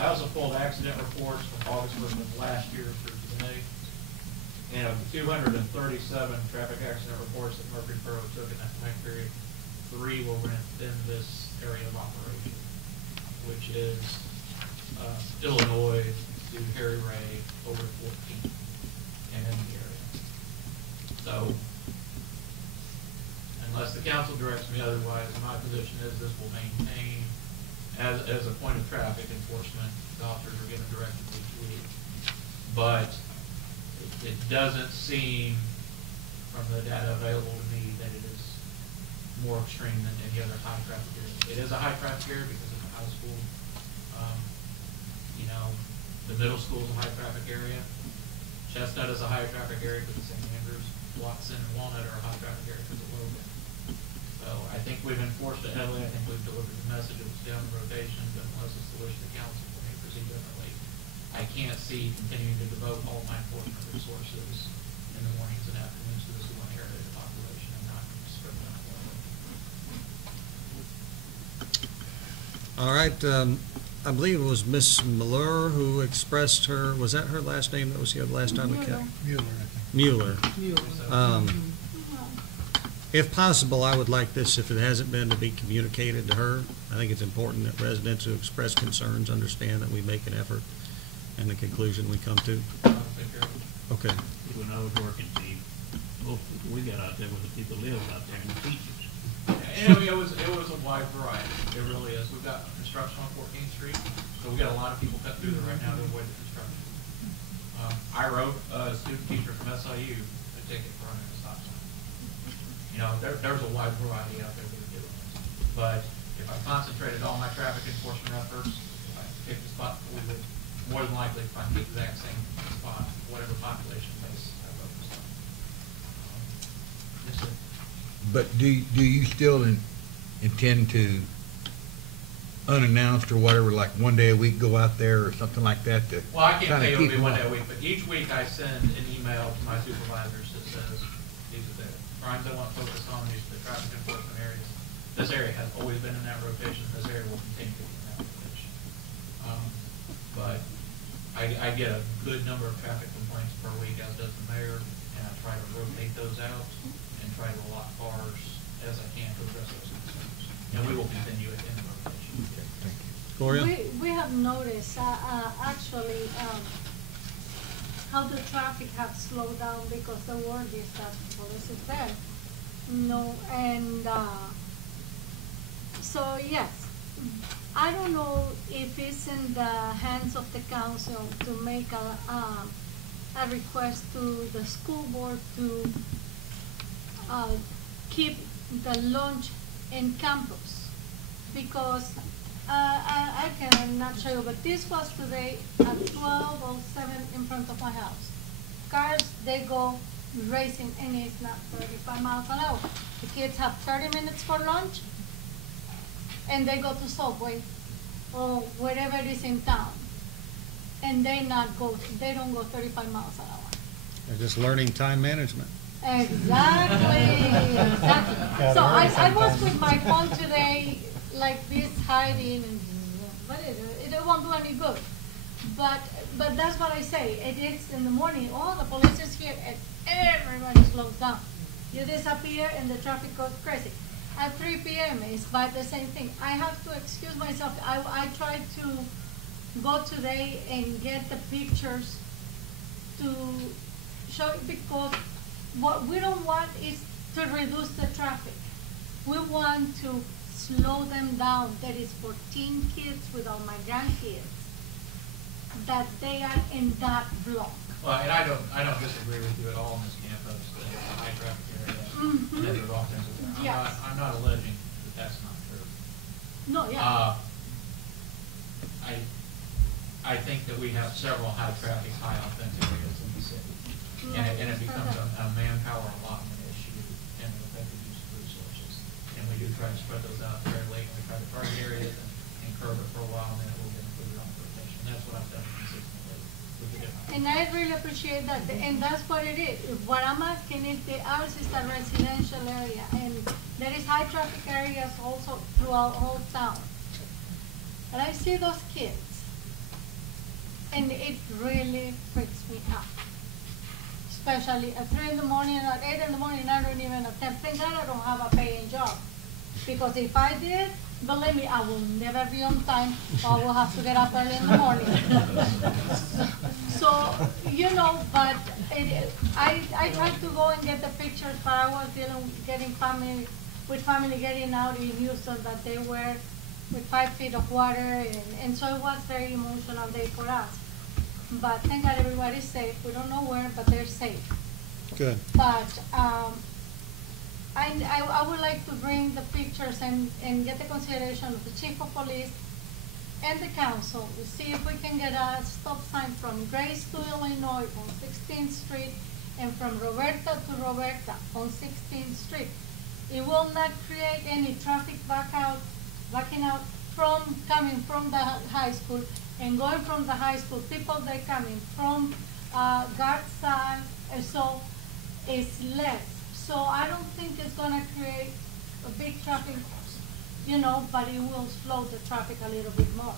I also pulled accident reports from August 1st of last year through today. And of the 237 traffic accident reports that Murphysboro took in that time period, 3 were within this area of operation, which is Illinois to Harry Ray over 14 and in the area. So, unless the council directs me otherwise, my position is this will maintain as a point of traffic enforcement. The officers are given directives each week, but it doesn't seem from the data available to me that it is more extreme than any other high traffic area. It is a high traffic area because it's a high school. You know, the middle school is a high traffic area. Chestnut is a high traffic area because of St. Andrews. Watson and Walnut are a high traffic area because of Logan. So I think we've enforced it heavily. I think we've delivered the message of down the rotation, but unless it's the wish of the council, we may proceed differently. I can't see continuing to devote all my enforcement resources in the mornings and afternoons to this one area of the population and not spread them out. All right, I believe it was Miss Mueller who expressed her, was that her last name that was here the last time we kept? Mueller, I think. Mueller. Mueller. If possible, I would like this, if it hasn't been, to be communicated to her. I think it's important that residents who express concerns understand that we make an effort and the conclusion we come to. Okay. When I was working, Steve, we got out there where the people live out there and the teachers. And it was a wide variety. It really is. We've got construction on 14th Street, so we got a lot of people cut through there right now to avoid the construction. I wrote a student teacher from SIU a ticket for running a stop sign. You know, there's a wide variety out there that are doing this. But if I concentrated all my traffic enforcement efforts, if I picked a spot, we would more than likely find the exact same spot, whatever population base I focused on. Yes, sir. But do you still intend to, unannounced or whatever, like one day a week go out there or something like that to Well, I can't say it'll keep be them one day off? a week, but each week I send an email to my supervisors that says, these are the crimes I want focused on, these are the traffic enforcement areas. This area has always been in that rotation, this area will continue to be in that rotation. But I get a good number of traffic complaints per week, as does the mayor, and I try to rotate those out and try to allot cars as I can to address those concerns. And we will continue it in the rotation. Thank you. Gloria? We have noticed, actually, how the traffic have slowed down because the word is that police is there. No, and, so yes, I don't know if it's in the hands of the council to make a request to the school board to, keep the lunch in campus. Because, I cannot show you, but this was today at 12:07 in front of my house. Cars, they go racing and it's not 35 miles an hour. The kids have 30 minutes for lunch and they go to Subway or wherever it is in town. And they don't go 35 miles an hour. They're just learning time management. Exactly, exactly. Gotta So hurry I was sometimes. with my phone today, like this hiding, and but it won't do any good. But that's what I say. It is in the morning. All the police is here, and everybody slows down. You disappear, and the traffic goes crazy. At 3 p.m. it's by the same thing. I have to excuse myself. I tried to go today and get the pictures to show it because what we don't want is to reduce the traffic. We want to slow them down. There is 14 kids with all my grandkids that they are in that block. Well, and I don't disagree with you at all on this campus, that it's a high traffic area, and that there's all kinds of, Yes. I'm not alleging that that's not true. No, yeah. I think that we have several high traffic, high offense areas in the city. And it becomes a manpower allotment to spread those out very late, and we try to target areas and curb it for a while, and then it will get included on the rotation. And that's what I've done consistently with the different. And I really appreciate that, and that's what it is. What I'm asking is ours is a residential area, and there is high traffic areas also throughout whole town. And I see those kids, and it really freaks me out. Especially at 3 in the morning, at 8 in the morning, I don't even attempt. Thank God I don't have a paying job. Because if I did, believe me, I will never be on time, or I will have to get up early in the morning. So, you know, but I tried to go and get the pictures, but I was getting family getting out in Houston that they were with 5 feet of water, and so it was very emotional day for us. But thank God everybody's safe. We don't know where, but they're safe. Good. But I would like to bring the pictures and get the consideration of the chief of police and the council to see if we can get a stop sign from Grace to Illinois on 16th Street and from Roberta to Roberta on 16th Street. It will not create any traffic backing out from coming from the high school and going from the high school. People that coming from Garza, and so it's less. So I don't think it's gonna create a big traffic, you know, but it will slow the traffic a little bit more.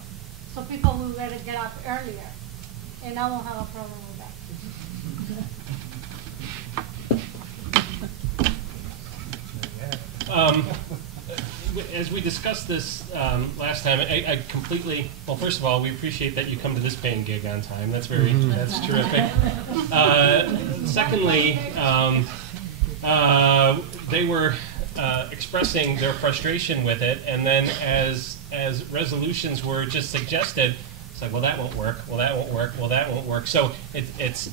So people will better get up earlier, and I won't have a problem with that. As we discussed this last time, I completely, well, first of all, we appreciate that you come to this paying gig on time. That's that's terrific. Secondly, they were expressing their frustration with it, and then as resolutions were just suggested, it's like, well, that won't work, well, that won't work, well, that won't work. So it's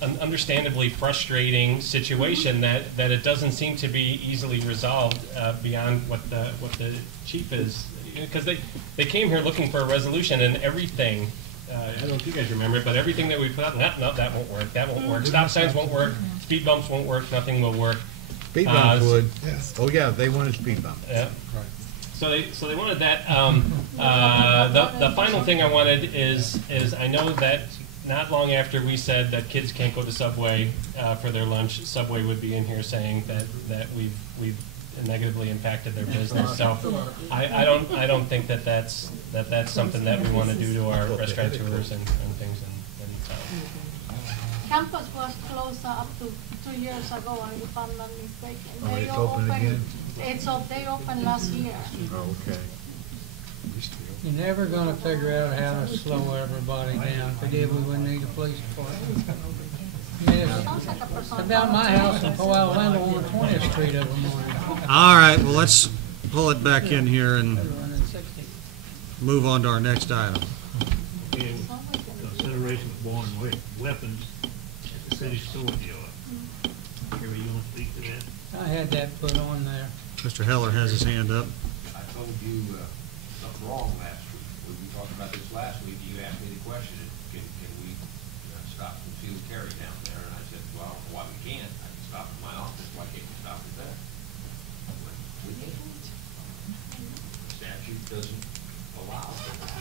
an understandably frustrating situation that it doesn't seem to be easily resolved beyond what the chief is, because they came here looking for a resolution, and everything, I don't know if you guys remember it, but everything that we put out, no, that won't work, that won't work, stop signs won't work, speed bumps won't work, nothing will work. Speed bumps would. Yes. Oh yeah, they wanted speed bumps. Yeah. Right. So they wanted that. The final thing I wanted is I know that not long after we said that kids can't go to Subway for their lunch, Subway would be in here saying that we've negatively impacted their business. So I don't think that's something that we want to do to our restaurateurs and things. Campus was closed up to 2 years ago, if I'm not mistaken. Oh, it's open again? They opened last year. Oh, okay. You're never gonna figure out how to slow everybody down. If we did, we wouldn't need a police department. It's about my house in Powell Landau on 20th Street every morning. All right, well, let's pull it back in here and move on to our next item. And consideration of born weapons at the city store yard. Gary, you want to speak to that? I had that put on there. Mr. Heller has his hand up. I told you something wrong last week. When we talked about this last week, you asked me the question, can we stop concealed carry down there? And I said, well, I don't know why we can't. I can stop at my office. Why can't we stop it there? We can't. The statute doesn't allow for that.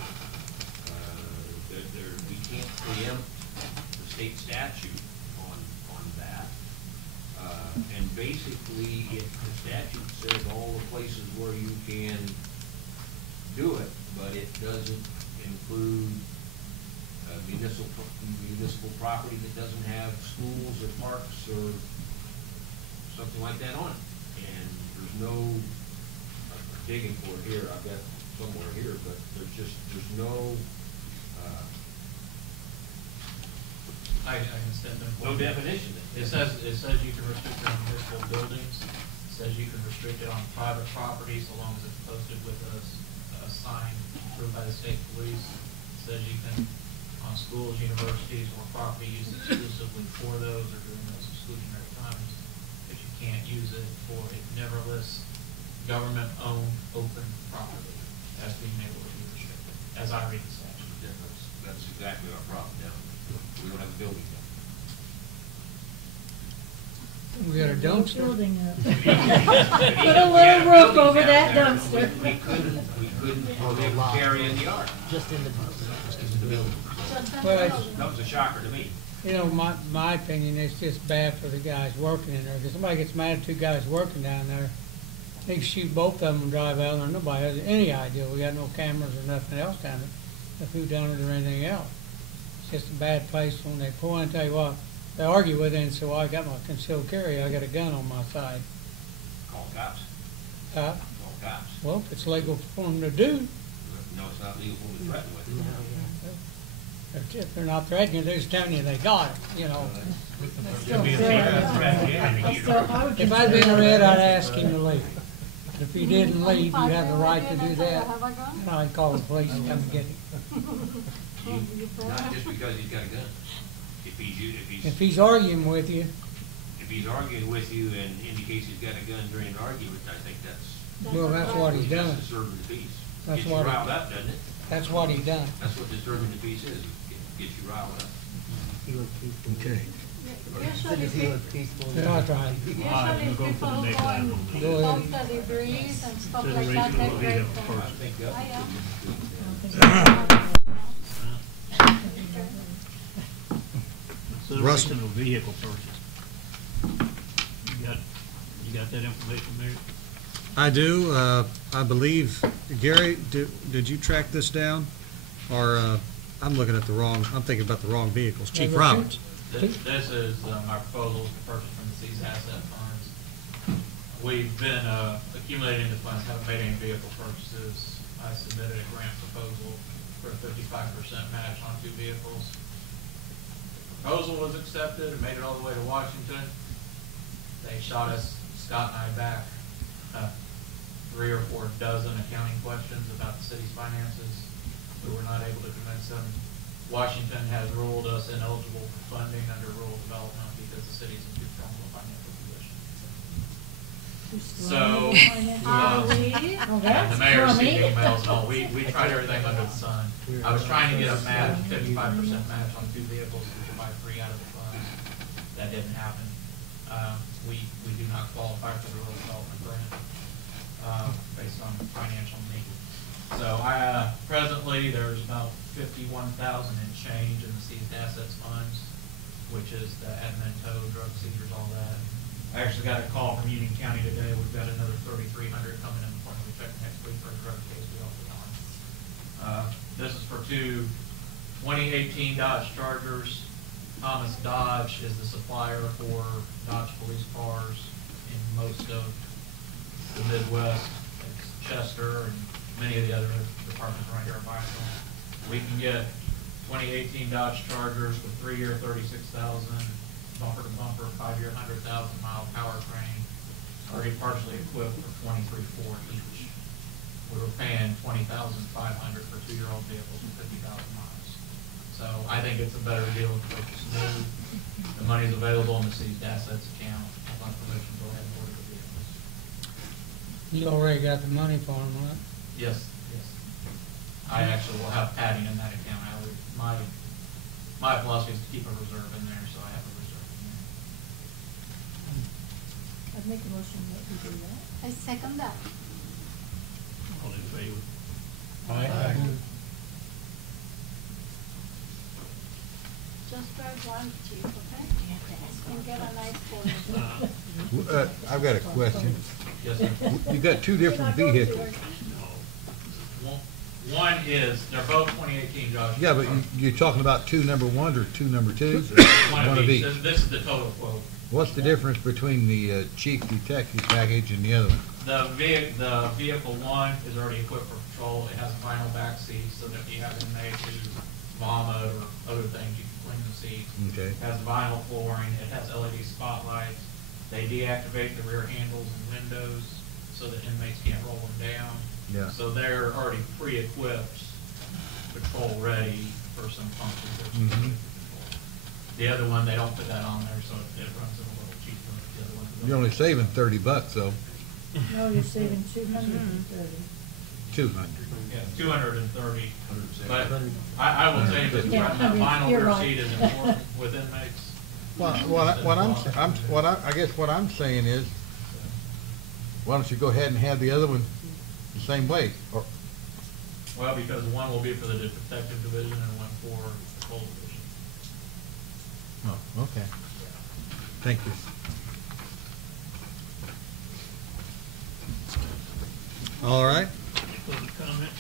We can't preempt the state statute on that. And basically, the statute says all the places where you can do it, but it doesn't include municipal property that doesn't have schools or parks or something like that on it. And there's no, I'm digging for it here, I've got somewhere here, but there's no I can send them. no definition. It says you can restrict it on municipal buildings. It says you can restrict it on private property so long as it's posted with a sign approved by the state police. It says you can on schools, universities, or property used exclusively for those or during those exclusionary times. But you can't use it for, it never lists government-owned open property as being able to be restricted, as I read the statute. Yeah, that's exactly our problem now. We don't have a building We got a dumpster. Building up. We Put a had little roof buildings over down that there, dumpster. We couldn't carry in the yard. Just in the building. Well, it's- That was a shocker to me. You know, my opinion, it's just bad for the guys working in there, because somebody gets mad at two guys working down there, they can shoot both of them and drive out, and nobody has any idea, we got no cameras or nothing else down there, of who done it or anything else. It's just a bad place when they pull in and tell you what, they argue with it and say, well, I got my concealed carry, I got a gun on my side. Call cops. Huh? Call cops. Well, if it's legal for them to do, No, it's not legal to threaten with it. if they're not threatening you, they're just telling you they got it, you know. It'd be a threat, If I'd been a red, I'd ask him to leave. If he didn't leave, you have the right to do that. And I'd call the police and come and get him. Not just because he's got a gun. If he's arguing with you, If he's arguing with you and indicates he's got a gun during an argument, I think that's. well, that's what he's done. That's disturbing the peace. That's Gets you what he- riled up, doesn't it? That's what he done. That's what disturbing the peace is, gets you riled up. Okay. Usually people, That's right. usually Alright, we'll go for people the next go item and on the Go ahead. dump the debris and stuff like Consideration that, of they a break vehicle them. purchase. Russell. Consideration of vehicle purchase. You got that information there? I do. I believe, Gary, did you track this down? Or, I'm looking at the wrong, I'm thinking about the wrong vehicles. Chief Roberts. This is my proposal to purchase from the seized asset funds. We've been accumulating the funds, haven't made any vehicle purchases. I submitted a grant proposal for a 55% match on 2 vehicles. Proposal was accepted and made it all the way to Washington. They shot us, Scott and I, back 3 or 4 dozen accounting questions about the city's finances. We were not able to convince them. Washington has ruled us ineligible for funding under rural development because the city's in too strong of a financial position. So, the mayor's seen emails and all, we tried everything under the sun. I was trying to get a match, 55% match on 2 vehicles, we could buy 3 out of the funds. That didn't happen. We do not qualify for the rural development grant, based on financial need. So presently there's about 51,000 in change in the seized assets funds, which is the admin tow, drug seizures, all that. I actually got a call from Union County today. We've got another 3,300 coming in before we check next week for a drug case we don't be on. This is for 2 2018 Dodge Chargers. Thomas Dodge is the supplier for Dodge police cars in most of the Midwest. It's Chester and many of the other departments right here are buying them. We can get 2018 Dodge Chargers with 3-year 36,000, bumper to bumper, 5-year 100,000-mile powertrain, already partially equipped for 23,400 each. We were paying 20,500 for 2-year-old vehicles with 50,000 miles. So I think it's a better deal to purchase new. The money's available in the seized assets account. I'd like permission to go ahead and order the vehicles. you already got the money for them, right? Yes, yes. I actually will have padding in that account. My philosophy is to keep a reserve in there, so I have a reserve in there. I'd make a motion that we do that. I second that. All in favor? Just drive one, chief, okay? And get a nice Ford. I've got a question. Yes, sir. You got 2 different vehicles. One is, they're both 2018 Dodge. Yeah, but you're talking about 2 number 1s or 2 number 2s? One of each. This is the total quote. What's the difference between the chief detective package and the other one? The vehicle 1 is already equipped for patrol. It has a vinyl back seat so that if you have inmates who vomit or other things, you can clean the seat. Okay. It has vinyl flooring. It has LED spotlights. They deactivate the rear handles and windows so that inmates can't roll them down. Yeah. So they're already pre-equipped, patrol ready for some functions. Mhm. The other one, they don't put that on there, so it runs it a little cheaper than the other one. You're only saving $30 though. No, you're saving 230. 200. Yeah, 230. But I will tell you that Yeah, that vinyl you're rear right. seat is important with inmates. Well, I guess what I'm saying is, why don't you go ahead and have the other one the same way? Or, Well, because one will be for the detective division and one for the patrol division. oh, okay. Thank you. All right. Public comment?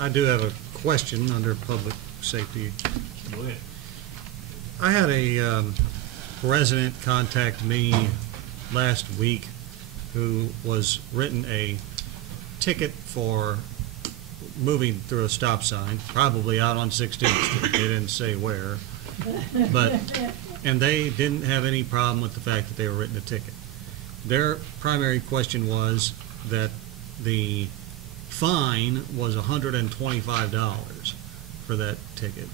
I do have a question under public safety. Go ahead. I had a resident contact me last week who was written a ticket for moving through a stop sign, probably out on 16th Street. They didn't say where. And they didn't have any problem with the fact that they were written a ticket. Their primary question was that the fine was $125 for that ticket.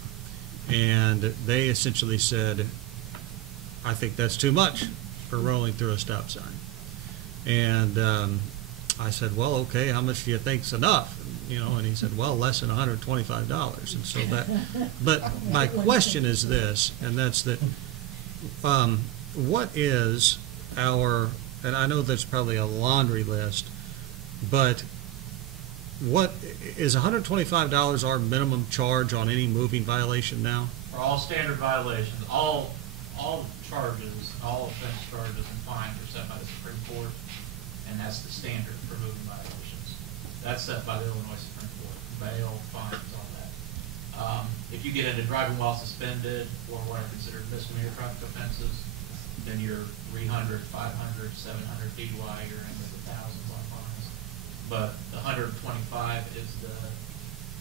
And they essentially said, I think that's too much for rolling through a stop sign. And I said, well, okay, how much do you think's enough? You know, and he said, well, less than $125. And so that, but my question is this, and that's that, what is our, and I know there's probably a laundry list, but what, is $125 our minimum charge on any moving violation now? For all standard violations, all charges, all offense charges and fines are set by the Supreme Court, and that's the standard for moving violations. That's set by the Illinois Supreme Court, bail, fines, all that. If you get into driving while suspended or what are considered misdemeanor traffic offenses, then you're 300, 500, 700 DUI, you're in with the thousands on fines. But the 125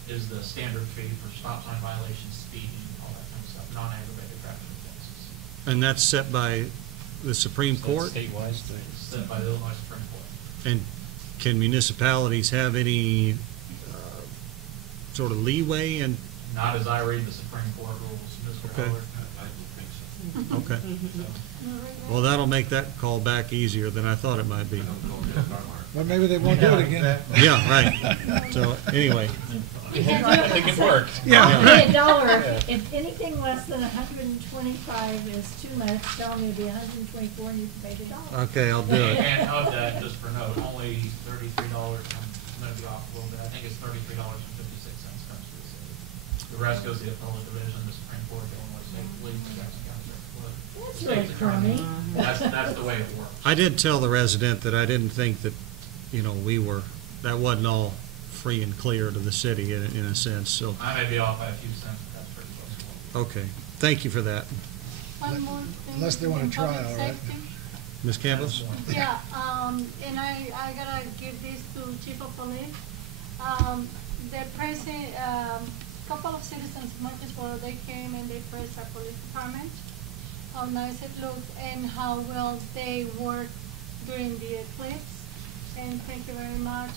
is the standard fee for stop sign violations, speeding, all that kind of stuff, non-aggravated traffic offenses. And that's set by the Supreme Court? Statewide. It's set by the Illinois Supreme Court. And can municipalities have any sort of leeway in? Not as I read the Supreme Court rules, Mr. Okay. Heller. Okay. Well, that'll make that call back easier than I thought it might be. Well, maybe they won't do it again. Yeah, right. So, anyway. I think it worked. Yeah. Pay $1. If anything less than 125 is too much, tell me it'll be 124 and you can pay the $1. Okay, I'll do it. And of that, just for note, only $33, I'm gonna be off a little bit, I think it's $33.56 comes to the city. The rest goes to the appellate division, the Supreme Court, the Illinois State Police, the Jackson County Sheriff's Court. That's State's really Attorney. crummy. That's the way it works. I did tell the resident that I didn't think that, you know, that wasn't all free and clear to the city in a sense, so. I may be off by a few cents, but that's pretty close. Okay, thank you for that. One more thing. Unless they want a in public trial, right? safety. Ms. Campos? Yeah, and I gotta give this to Chief of Police. The president, couple of citizens of Murphysboro, they came and they praised our police department, how nice it looked and how well they worked during the eclipse. And thank you very much,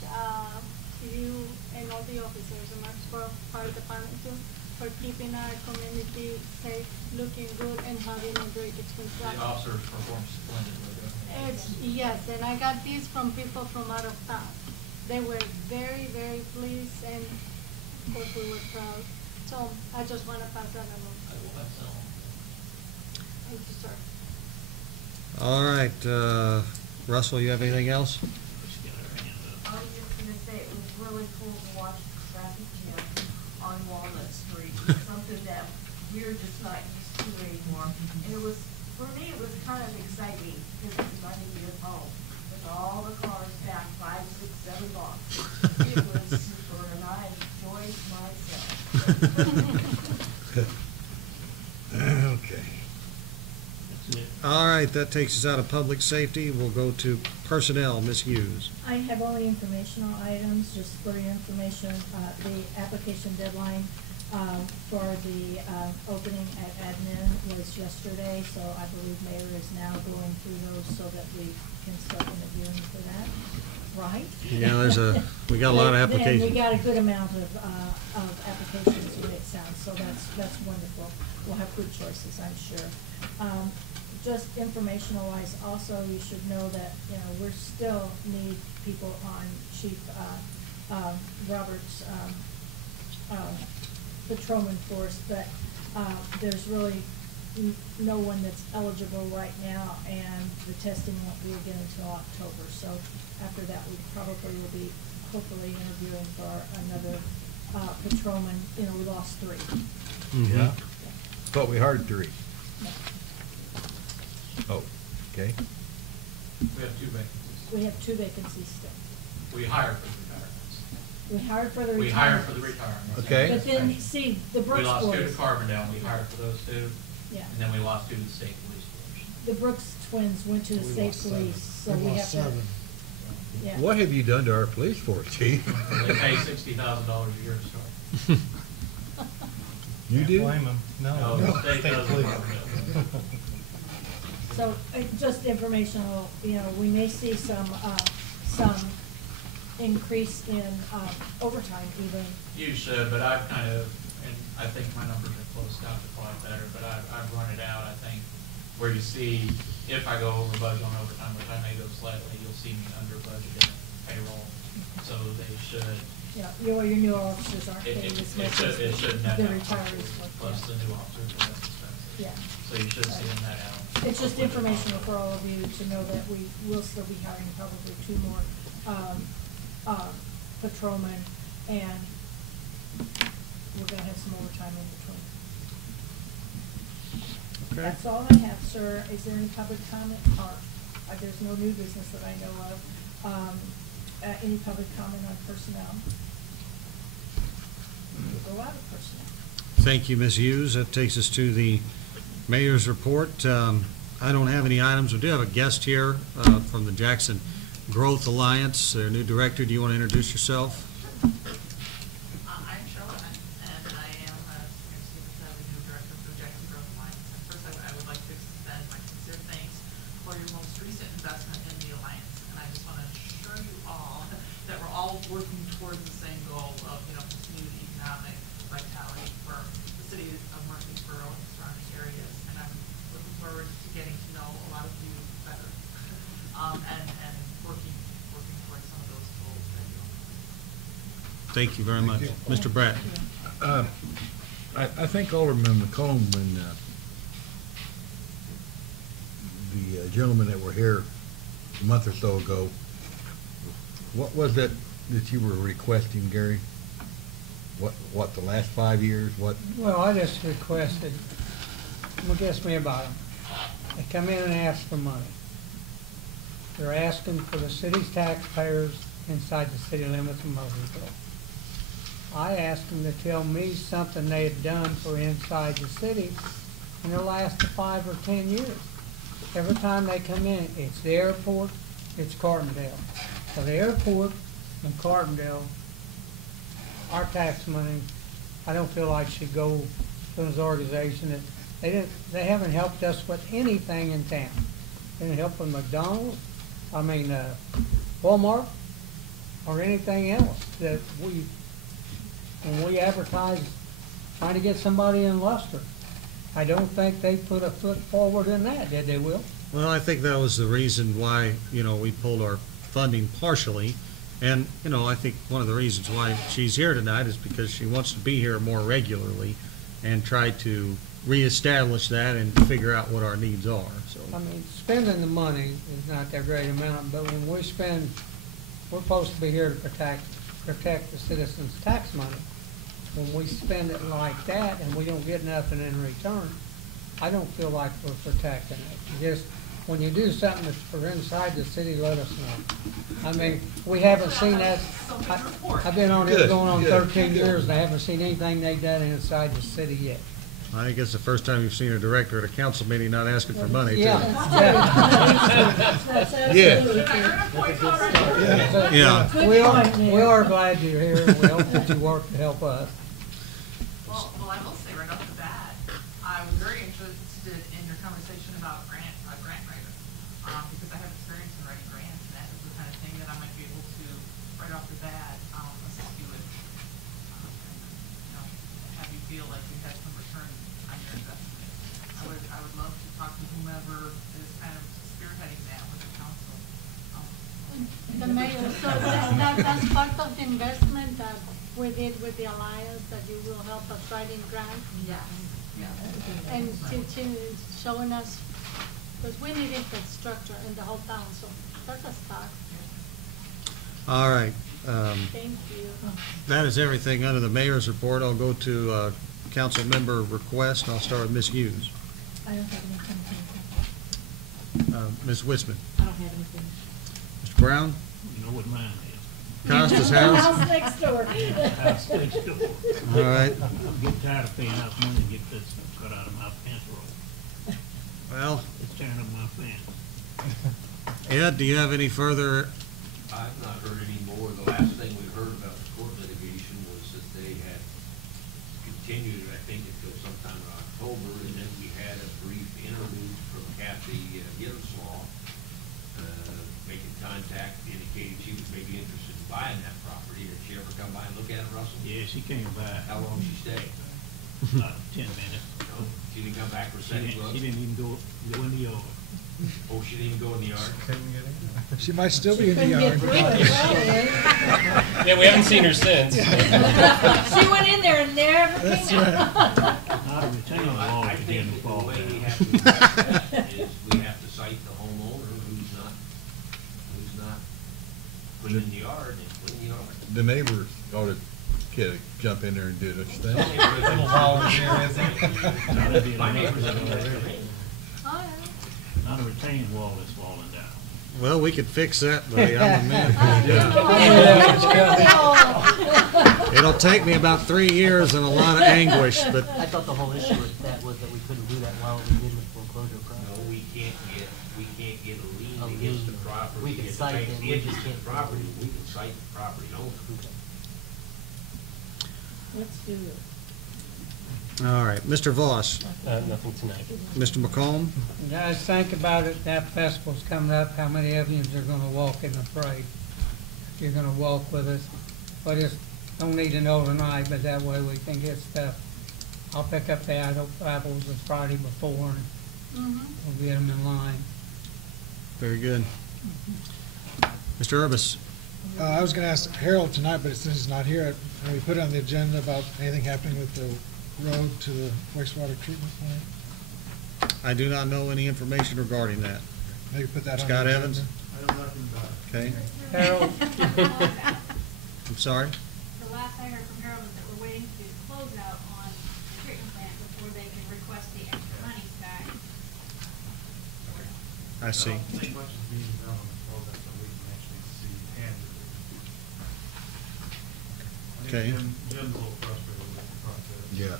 to you and all the officers of Murphysboro Fire Department too, for keeping our community safe, looking good and having a great experience. The officers perform splendidly. Yes, and I got these from people from out of town. They were very, very pleased and of course we were proud. So I just want to pass that along. Thank you, sir. All right, Russell, you have anything else? I was just gonna say, it was really cool to watch the traffic jam on Walnut Street. It's something that we're just not used to anymore. And it was, for me, it was kind of exciting because it reminded me of home. With all the cars back 5, 6, 7 blocks. It was super and I enjoyed myself. Okay. All right, that takes us out of public safety. We'll go to personnel, Ms. Hughes. I have only informational items, just for your information. The application deadline for the opening at admin was yesterday, so I believe Mayor is now going through those so that we can start interviewing for that, right? Yeah, we got a lot of applications. And we got a good amount of applications to make sound, so that's wonderful. We'll have good choices, I'm sure. Just informational wise, also, you should know that, you know, we still need people on Chief Robert's patrolman force, but there's really no one that's eligible right now, and the testing won't be again until October. So after that, we probably will be hopefully interviewing for another patrolman. You know, we lost 3. Yeah. Thought we hired 3. No. Oh, okay. We have 2 vacancies. We have 2 vacancies still. We hired for the retirements. We hired for the retirement. We hired for the retirement. Okay. But then, see, the Brooks We lost 2 to boys. Carbondale, we hired for those 2. Yeah. And then we lost 2 to the state police force. The Brooks twins went to the We state lost 7. police, so We we have lost to. 7. Yeah. What have you done to our police force, Chief? They pay $60,000 a year to start. You Can't do? blame 'em. No. No, the state State doesn't. police. So, just informational, you know, we may see some increase in, overtime even. You should, but I've kind of, and I think my numbers are closed out to quite better, but I've run it out, I think, where you see, if I go over budget on overtime, which I may go slightly, you'll see me under budget in payroll. So they should. Yeah, your new officers aren't It getting as much as it should net the out. retirees. Plus the new officers are less expensive. Yeah. So you should see them net out. It's just informational for all of you to know that we will still be hiring probably 2 more, patrolmen, and we're gonna have some overtime in between. Okay. That's all I have, sir. Is there any public comment? Or, there's no new business that I know of. Any public comment on personnel? We'll go out of personnel. Thank you, Ms. Hughes. That takes us to the mayor's report. I don't have any items. We do have a guest here from the Jackson Growth Alliance, their new director. Do you want to introduce yourself? I'm Charlotte, and I am the new director for the Jackson Growth Alliance. And first, I would like to extend my sincere thanks for your most recent investment in the Alliance. And I just want to assure you all that we're all working towards the same goal of, continued economic vitality for the city of Murphysboro and surrounding areas. And I'm looking forward to getting to know a lot of you better, and working towards some of those goals that you all. Thank you very much. Mr. Bratt. I think Alderman McComb and the gentlemen that were here a month or so ago, what was that you were requesting, Gary? What, the last 5 years? What? Well, I just requested, well, guess me about them. They come in and ask for money. They're asking for the city's taxpayers inside the city limits of Murphysboro. I asked them to tell me something they had done for inside the city in the last 5 or 10 years. Every time they come in, it's the airport, it's Carbondale. So the airport and Carbondale, our tax money, I don't feel like should go to this organization that they haven't helped us with anything in town. They didn't help with McDonald's, Walmart, or anything else that when we advertise trying to get somebody in Luster. I don't think they put a foot forward in that, did they, Will? Well, I think that was the reason why, we pulled our funding partially. And, I think one of the reasons why she's here tonight is because she wants to be here more regularly and try to reestablish that and figure out what our needs are, so. Spending the money is not that great amount, but when we spend, we're supposed to be here to protect the citizens' tax money. When we spend it like that and we don't get nothing in return, I don't feel like we're protecting it. Just, when you do something that's for inside the city, let us know. We haven't seen that. I've been on here going on 13 years and I haven't seen anything they've done inside the city yet. I think it's the first time you've seen a director at a council meeting not asking for money, too. Yeah. That's absolutely true. Yeah. We are glad you're here, and we hope that you work to help us. Well, I will say right off the bat, I was very interested in your conversation about grant writer, because I have experience in writing grants, and that is the kind of thing that I might be able to, right off the bat, assist you with, have you feel like you had some return on your investment. I would love to talk to whomever is kind of spearheading that with the council. The mayor, so that's part of the investment that we did with the Alliance, that you will help us writing grants? Yes. And teaching, showing us, because we need infrastructure in the whole town, so that's a start. All right. Thank you. That is everything under the mayor's report. I'll go to council member request. I'll start with Ms. Hughes. I don't have anything. Ms. Witzman. I don't have anything. Mr. Brown. You know what mine is. Costa's house. House next door. House next door. All right. I'm getting tired of paying out money to get this cut out of my fence roll. Well, It's tearing up my fence. Ed, do you have any further? I've not heard any more. The last thing we heard about the court litigation was that they had continued, I think, until sometime in October, and then we had a brief interlude from Kathy Gitterslaw, making contact, indicating she was maybe interested in buying that property. Did she ever come by and look at it, Russell? Yeah, she came by. How long did she stay? 10 minutes. No, she didn't come back for a She second didn't, look? she didn't even go in the yard. Oh, she didn't even go in the yard? She might still be in the Couldn't yard. get through it. Yeah, we haven't seen her since. She went in there and never That's came out. Not a retaining wall I to get think in that the fall way we down. have to address that is we have to cite the homeowner who's not cleaning the yard and cleaning the yard. The neighbors ought to jump in there and do this thing. Little volunteer, is That'd be My another neighbors have thing been already. there. Oh, yeah. Not a retaining wall that's falling down. Well, we could fix that, buddy. I'm a man. It'll take me about 3 years and a lot of anguish, but I thought the whole issue with that was that we couldn't do that while we did the foreclosure process. No, we can't get a lien A against the lien. property. We can If the cite bank's them, we interested just in can't- the property, we can cite the property owner. Let's do it. all right. Mr. Voss, Nothing tonight. Mr. McComb. Guys, think about it, that festival's coming up, how many of you are gonna walk in the parade? If you're gonna walk with us, but just, don't need to know tonight, but that way we can get stuff. I'll pick up the apples the Friday before, and we'll get them in line. Very good. Mr. Urbis. I was gonna ask Harold tonight, but since he's not here, can we put on the agenda about anything happening with the road to the wastewater treatment plant? I do not know any information regarding that. Maybe put that on. Scott the Evans? agenda. I know nothing about it. Okay. Harold, I'm sorry? The last I heard from Harold was that we're waiting to close out on the treatment plant before they can request the extra monies back. I see. I don't think much is being done on the program, so we can actually see tangible. I Okay. think Jim's a little frustrated with the process. Yeah.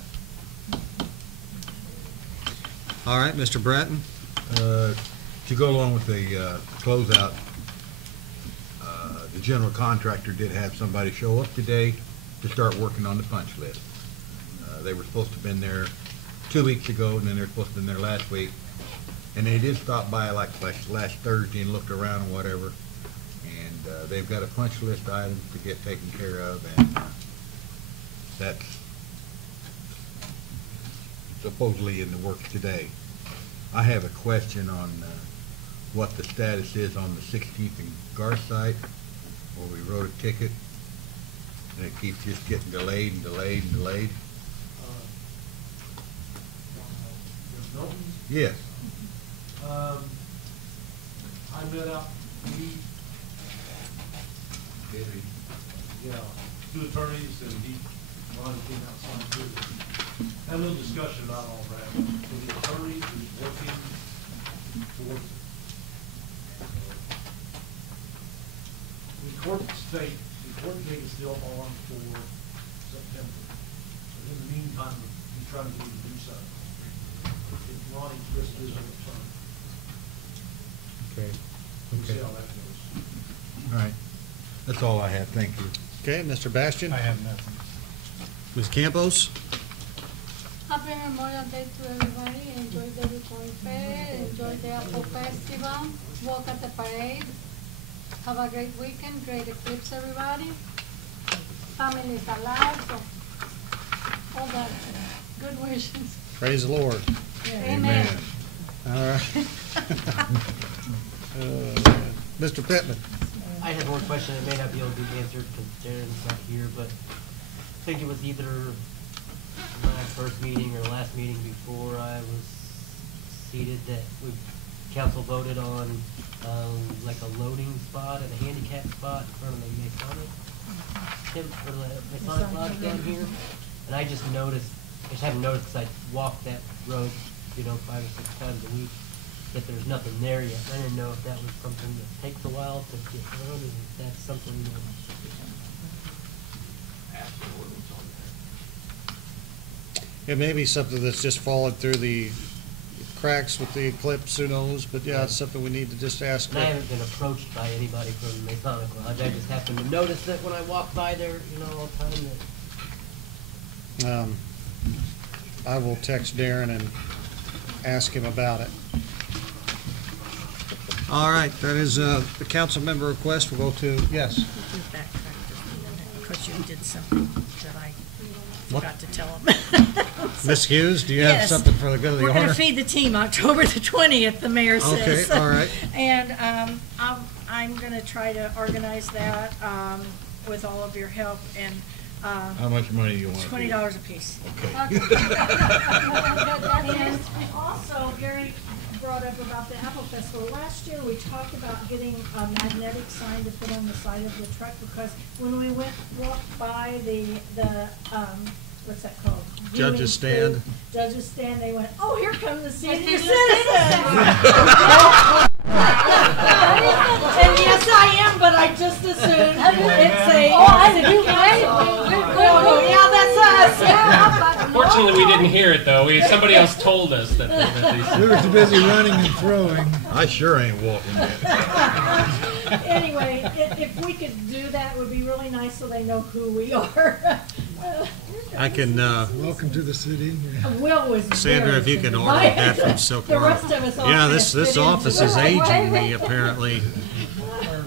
All right, Mr. Bratton. To go along with the closeout, the general contractor did have somebody show up today to start working on the punch list. They were supposed to have been there 2 weeks ago, and then they're supposed to have been there last week. And they did stop by like last Thursday and looked around and whatever. And they've got a punch list items to get taken care of, and that's supposedly in the works today. I have a question on what the status is on the 16th and Garth site, where we wrote a ticket, and it keeps just getting delayed and delayed and delayed. Ms. Milton? Yes. I met out, yeah, two attorneys, and Ron came out, signed two. Had a little discussion about all that. So the attorney is working towards it. The court date is still on for September. But in the meantime, he's trying to do something. Ronnie's just his own attorney. Okay. We'll see Okay. how that goes. All right. That's all I have. Thank you. Okay, Mr. Bastian. I have nothing. Ms. Campos. Happy Memorial Day to everybody. Enjoy the Recon Fair, enjoy the Apple Festival, walk at the parade. Have a great weekend, great eclipse, everybody. Families alive, so all that good wishes. Praise the Lord. Amen. All right. Mr. Pittman. I had one question that may not be able to be answered because Darren's not here, but I think it was either last first meeting or the last meeting before I was seated that council voted on, like a loading spot and a handicap spot in front of the Masonic, or the Masonic Lodge down here. And I just noticed, I just haven't noticed because I walk that road, 5 or 6 times a week, that there's nothing there yet. I didn't know if that was something that takes a while to get done, and if that's something that. Ask the ordinance on that. It may be something that's just fallen through the cracks with the eclipse, who knows, but yeah, it's something we need to just ask. And I haven't been approached by anybody from the Masonic Lodge. I just happened to notice that when I walk by there, all the time that. I will text Darren and ask him about it. All right, that is the council member request. We'll go to, yes. Because you did something that I What? forgot to tell them. Ms. Hughes, do you have Yes. something for the good of the We're order? going to feed the team October the 20th, the mayor says. Okay, all right. And I'm going to try to organize that with all of your help, and How much money do you want? $20 a piece. Okay. And also, Gary brought up about the Apple Festival. Last year, we talked about getting a magnetic sign to put on the side of the truck, because when we walked by the what's that called? Judges Viewing stand. booth. Judges stand, they went, oh, here come the senior Senior citizen. And yes, I am, but I just assumed it's a. Oh, I do, city right? council. We're Oh, yeah, that's us. Yeah, Fortunately, we didn't hear it, though. Somebody else told us that We were too busy running and throwing. I sure ain't walking yet. Anyway, if we could do that, it would be really nice so they know who we are. I can, Welcome to the city. Will was Sandra, very if you can timid. order that from Silk The rest of us all Yeah, kinda this fit office into is it. aging me apparently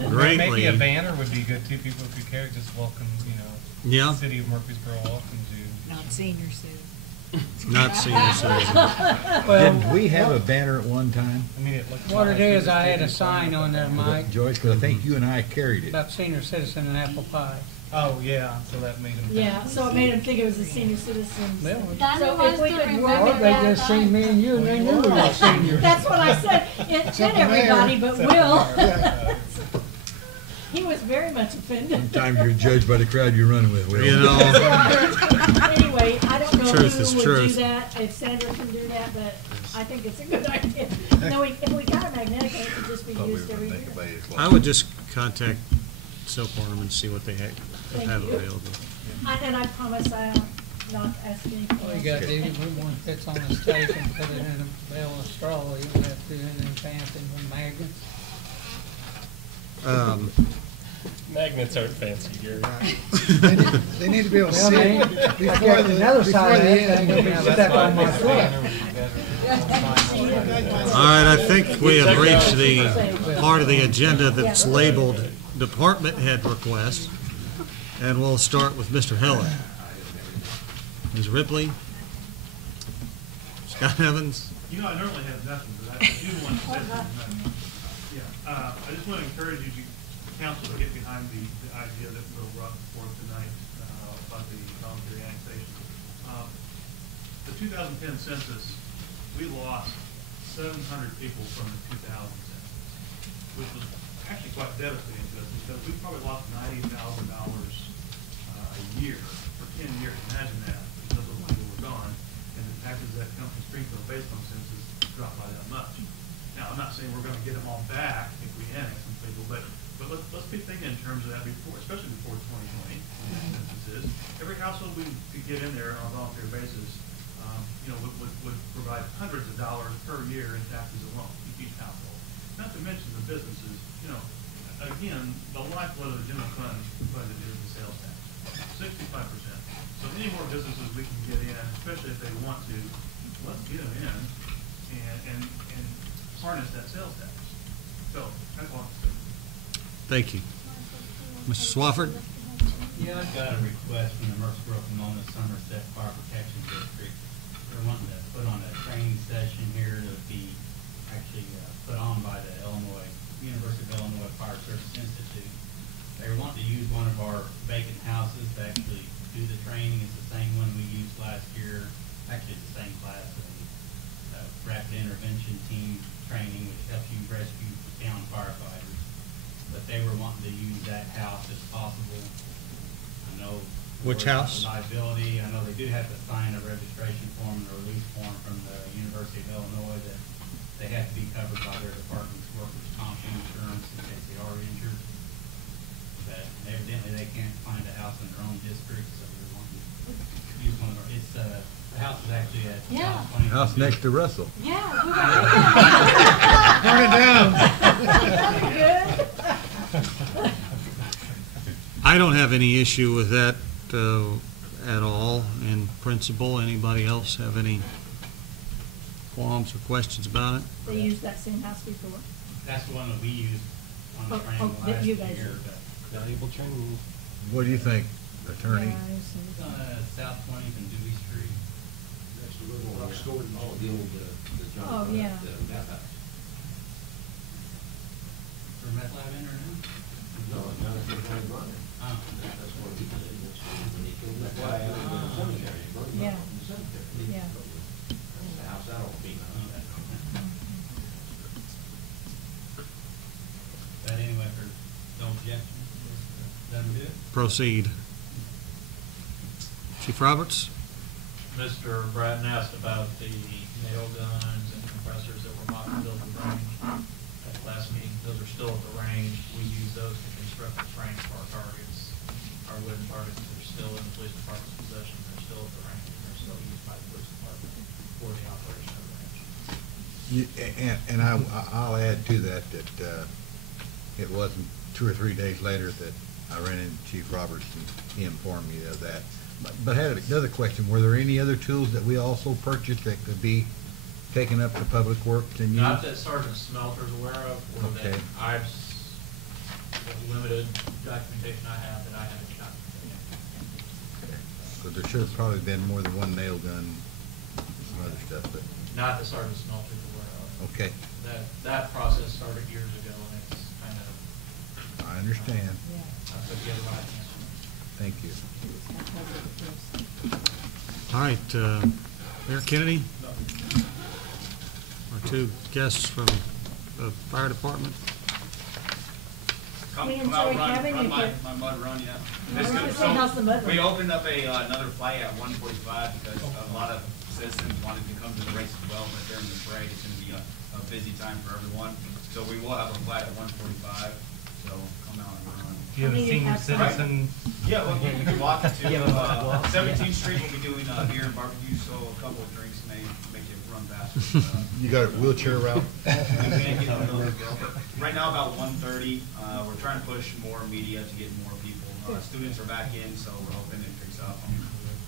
Or greatly. maybe a banner would be good too. People could carry, just welcome, Yeah. the city of Murphysboro welcomes you. Not senior citizen. Not senior citizens. Didn't we have a banner at one time? I mean, it looks What nice. it is, I had a sign on there, Mike, Joyce, because I think you and I carried it. about senior citizen and apple pie. Oh, yeah, so that made them. Yeah, so it made him think it was a senior citizen. Well, Danny So if wants we to could remember work Or with they that. just seen me and you and they knew we were seniors. That's what I said. It Except said the mayor. everybody but Except the Will. mayor. He was very much offended. Sometimes you're judged by the crowd you're running with, Will. You know, Anyway, I don't know Truth is who would do truth. that, if Sandra can do that, but I think it's a good idea. No, if we got a magnetic, it could just be used every year. I would just contact Silk Ornament and see what they have Thank you. available. And I promise I'll not ask anything All you else. gotta do, put one fits on the stake and put it in a bale of straw. You don't have to do anything fancy with magnets. Magnets aren't fancy, Gary. They need to be able to Well, see man, it I before got the, another before side of the that end. thing, it'll be step on my foot. All right, I think we have reached the part of the agenda that's labeled Department Head Request, and we'll start with Mr. Heller. Ms. Ripley? Scott Evans? I normally have nothing, but I do want to say something. I just want to encourage you, council, to get behind the idea that Will brought forth tonight about the voluntary annexation. The 2010 census, we lost 700 people from the 2000 census, which was actually quite devastating to us because we probably lost $90,000 a year for 10 years. Imagine that, because those people were gone, and the taxes that come from Springfield based on census dropped by that much. Now, I'm not saying we're going to get them all back if we annex some people, but let's be thinking in terms of that before, especially before 2020, when the census is. Every household we could get in there on a voluntary basis, would provide hundreds of dollars per year in taxes alone, each household. Not to mention the businesses, again, the lifeblood of the general fund budget is the sales tax, 65%. So any more businesses we can get in, especially if they want to, let's get them in and harness that sales tax. So, that's all I'm saying. Thank you. Mr. Swafford? Yeah, I've got a request from the Murphysboro, Pomona, Somerset Fire Protection District. They're wanting to put on a training session here to be actually put on by the University of Illinois Fire Service Institute. They're wanting to use one of our vacant houses to actually do the training. It's the same one we used last year. intervention team training, which helps you rescue town firefighters. But they were wanting to use that house if possible. I know. Which house? Liability, I know they do have to sign a registration form and a release form from the University of Illinois that they have to be covered by their department's workers' comp insurance in case they are injured. But evidently they can't find a house in their own district, so they're wanting to use one of our, it's, the house is actually at. Yeah. House next to Russell. Yeah. Burn it down. I don't have any issue with that at all in principle. Anybody else have any qualms or questions about it? They used that same house before? That's the one that we used on the training that last you guys year. used. But Valuable training. What do you think, attorney? Yeah, it's on South 20th and Dewey Street. Next to Little Rock Store. Oh, the old, the John. Oh, yeah. The meth house. For meth lab in or no? No, Jonathan Van Bryant. Oh. That's what he did. When he killed that guy out in the cemetery, he brought him Yeah. up from the cemetery. Yeah. That's the house out on Bean. But anyway, for no objection, done good. Proceed. Chief Roberts? Mr. Bratton asked about the nail guns and compressors that were not built at range at the last meeting. Those are still at the range. We use those to construct the frames for our targets. Our wooden targets are still in the police department's possession. They're still at the range. They're still used by the police department for the operation of the range. And I'll add to that, it wasn't 2 or 3 days later that I ran into Chief Roberts and he informed me of that. But I had another question. Were there any other tools that we also purchased that could be taken up to Public Works and used? Not that Sergeant Smelter's aware of, or Okay. that I've, the limited documentation I have that I haven't gotten. Because there should have probably been more than one nail gun and some other stuff, but, Not that Sergeant Smelter's aware of. okay, That process started years ago, and it's kind of, I understand. I put together my answer. Thank you. All right, Mayor Kennedy? Our two guests from the fire department. Come We out, enjoyed having run you my here. mud run, yeah. I was gonna say, how's the mud We run? opened up another flight at 1:45 because a lot of citizens wanted to come to the race as well, but during the parade, it's gonna be a busy time for everyone. So we will have a flight at 1:45, so come out and run. Do you have a senior citizen? Yeah, well, we can walk to, Yeah, we'll walk. 17th Street, we'll be doing beer and barbecue, so a couple of drinks may make it run faster. You got a wheelchair route? We can't get in the middle of the bill. Right now, about 1:30, we're trying to push more media to get more people. Students are back in, so we're hoping it picks up.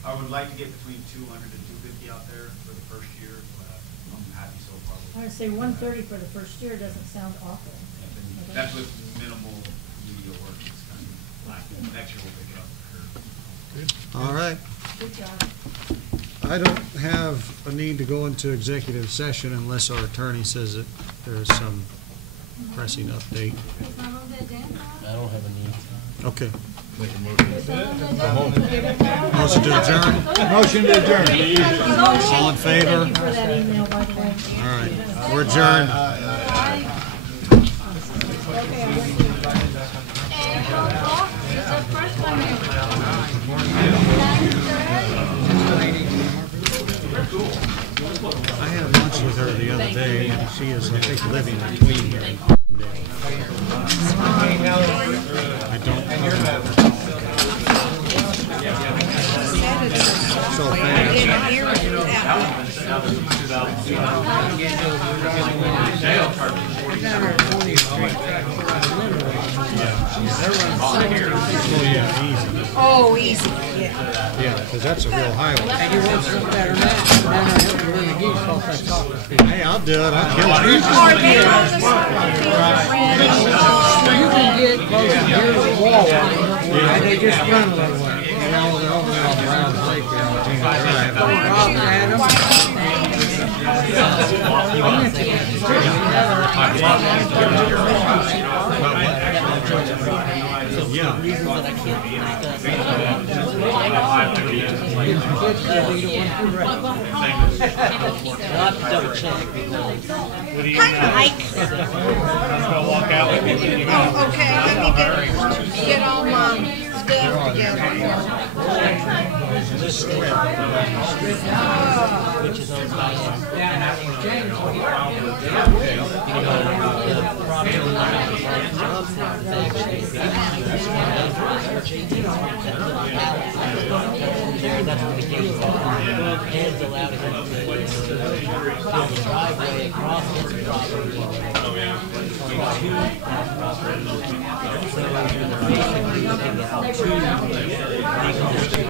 I would like to get between 200 and 250 out there for the first year, but I'm happy so far. I would say 130 for the first year doesn't sound awful. That's with minimal media work. It's kind of lacking. Next year we'll pick it up. All right. Good job. I don't have a need to go into executive session unless our attorney says that there's some pressing update. It's not on the agenda. I don't have a need. Okay. It's not on the agenda. Motion to adjourn? Motion to adjourn. All in favor? Thank you for that email, by the way. All right, we're adjourned. Okay, I went to- And Rob, it's the first one I had lunch with her the other day, and she is, I think, living between here and I don't know. So Oh, easy, yeah. Yeah, because that's a real highway. And you want something better than that? Then I help you run the geese off that top. Hey, I'll do it. I'll kill you. You can get close to here to the wall, and they just run a little way. You know, they're over there on Brown's Lake there on Tina Drive. Rob had them. Yeah. I'll have to double check. What do you Mike. Let's go walk out with you. Oh, okay, let me get all my stuff together. Which is owned by him. That's where the gate is. Hands allowed him to build a driveway across his property. To that property. So basically, they can get two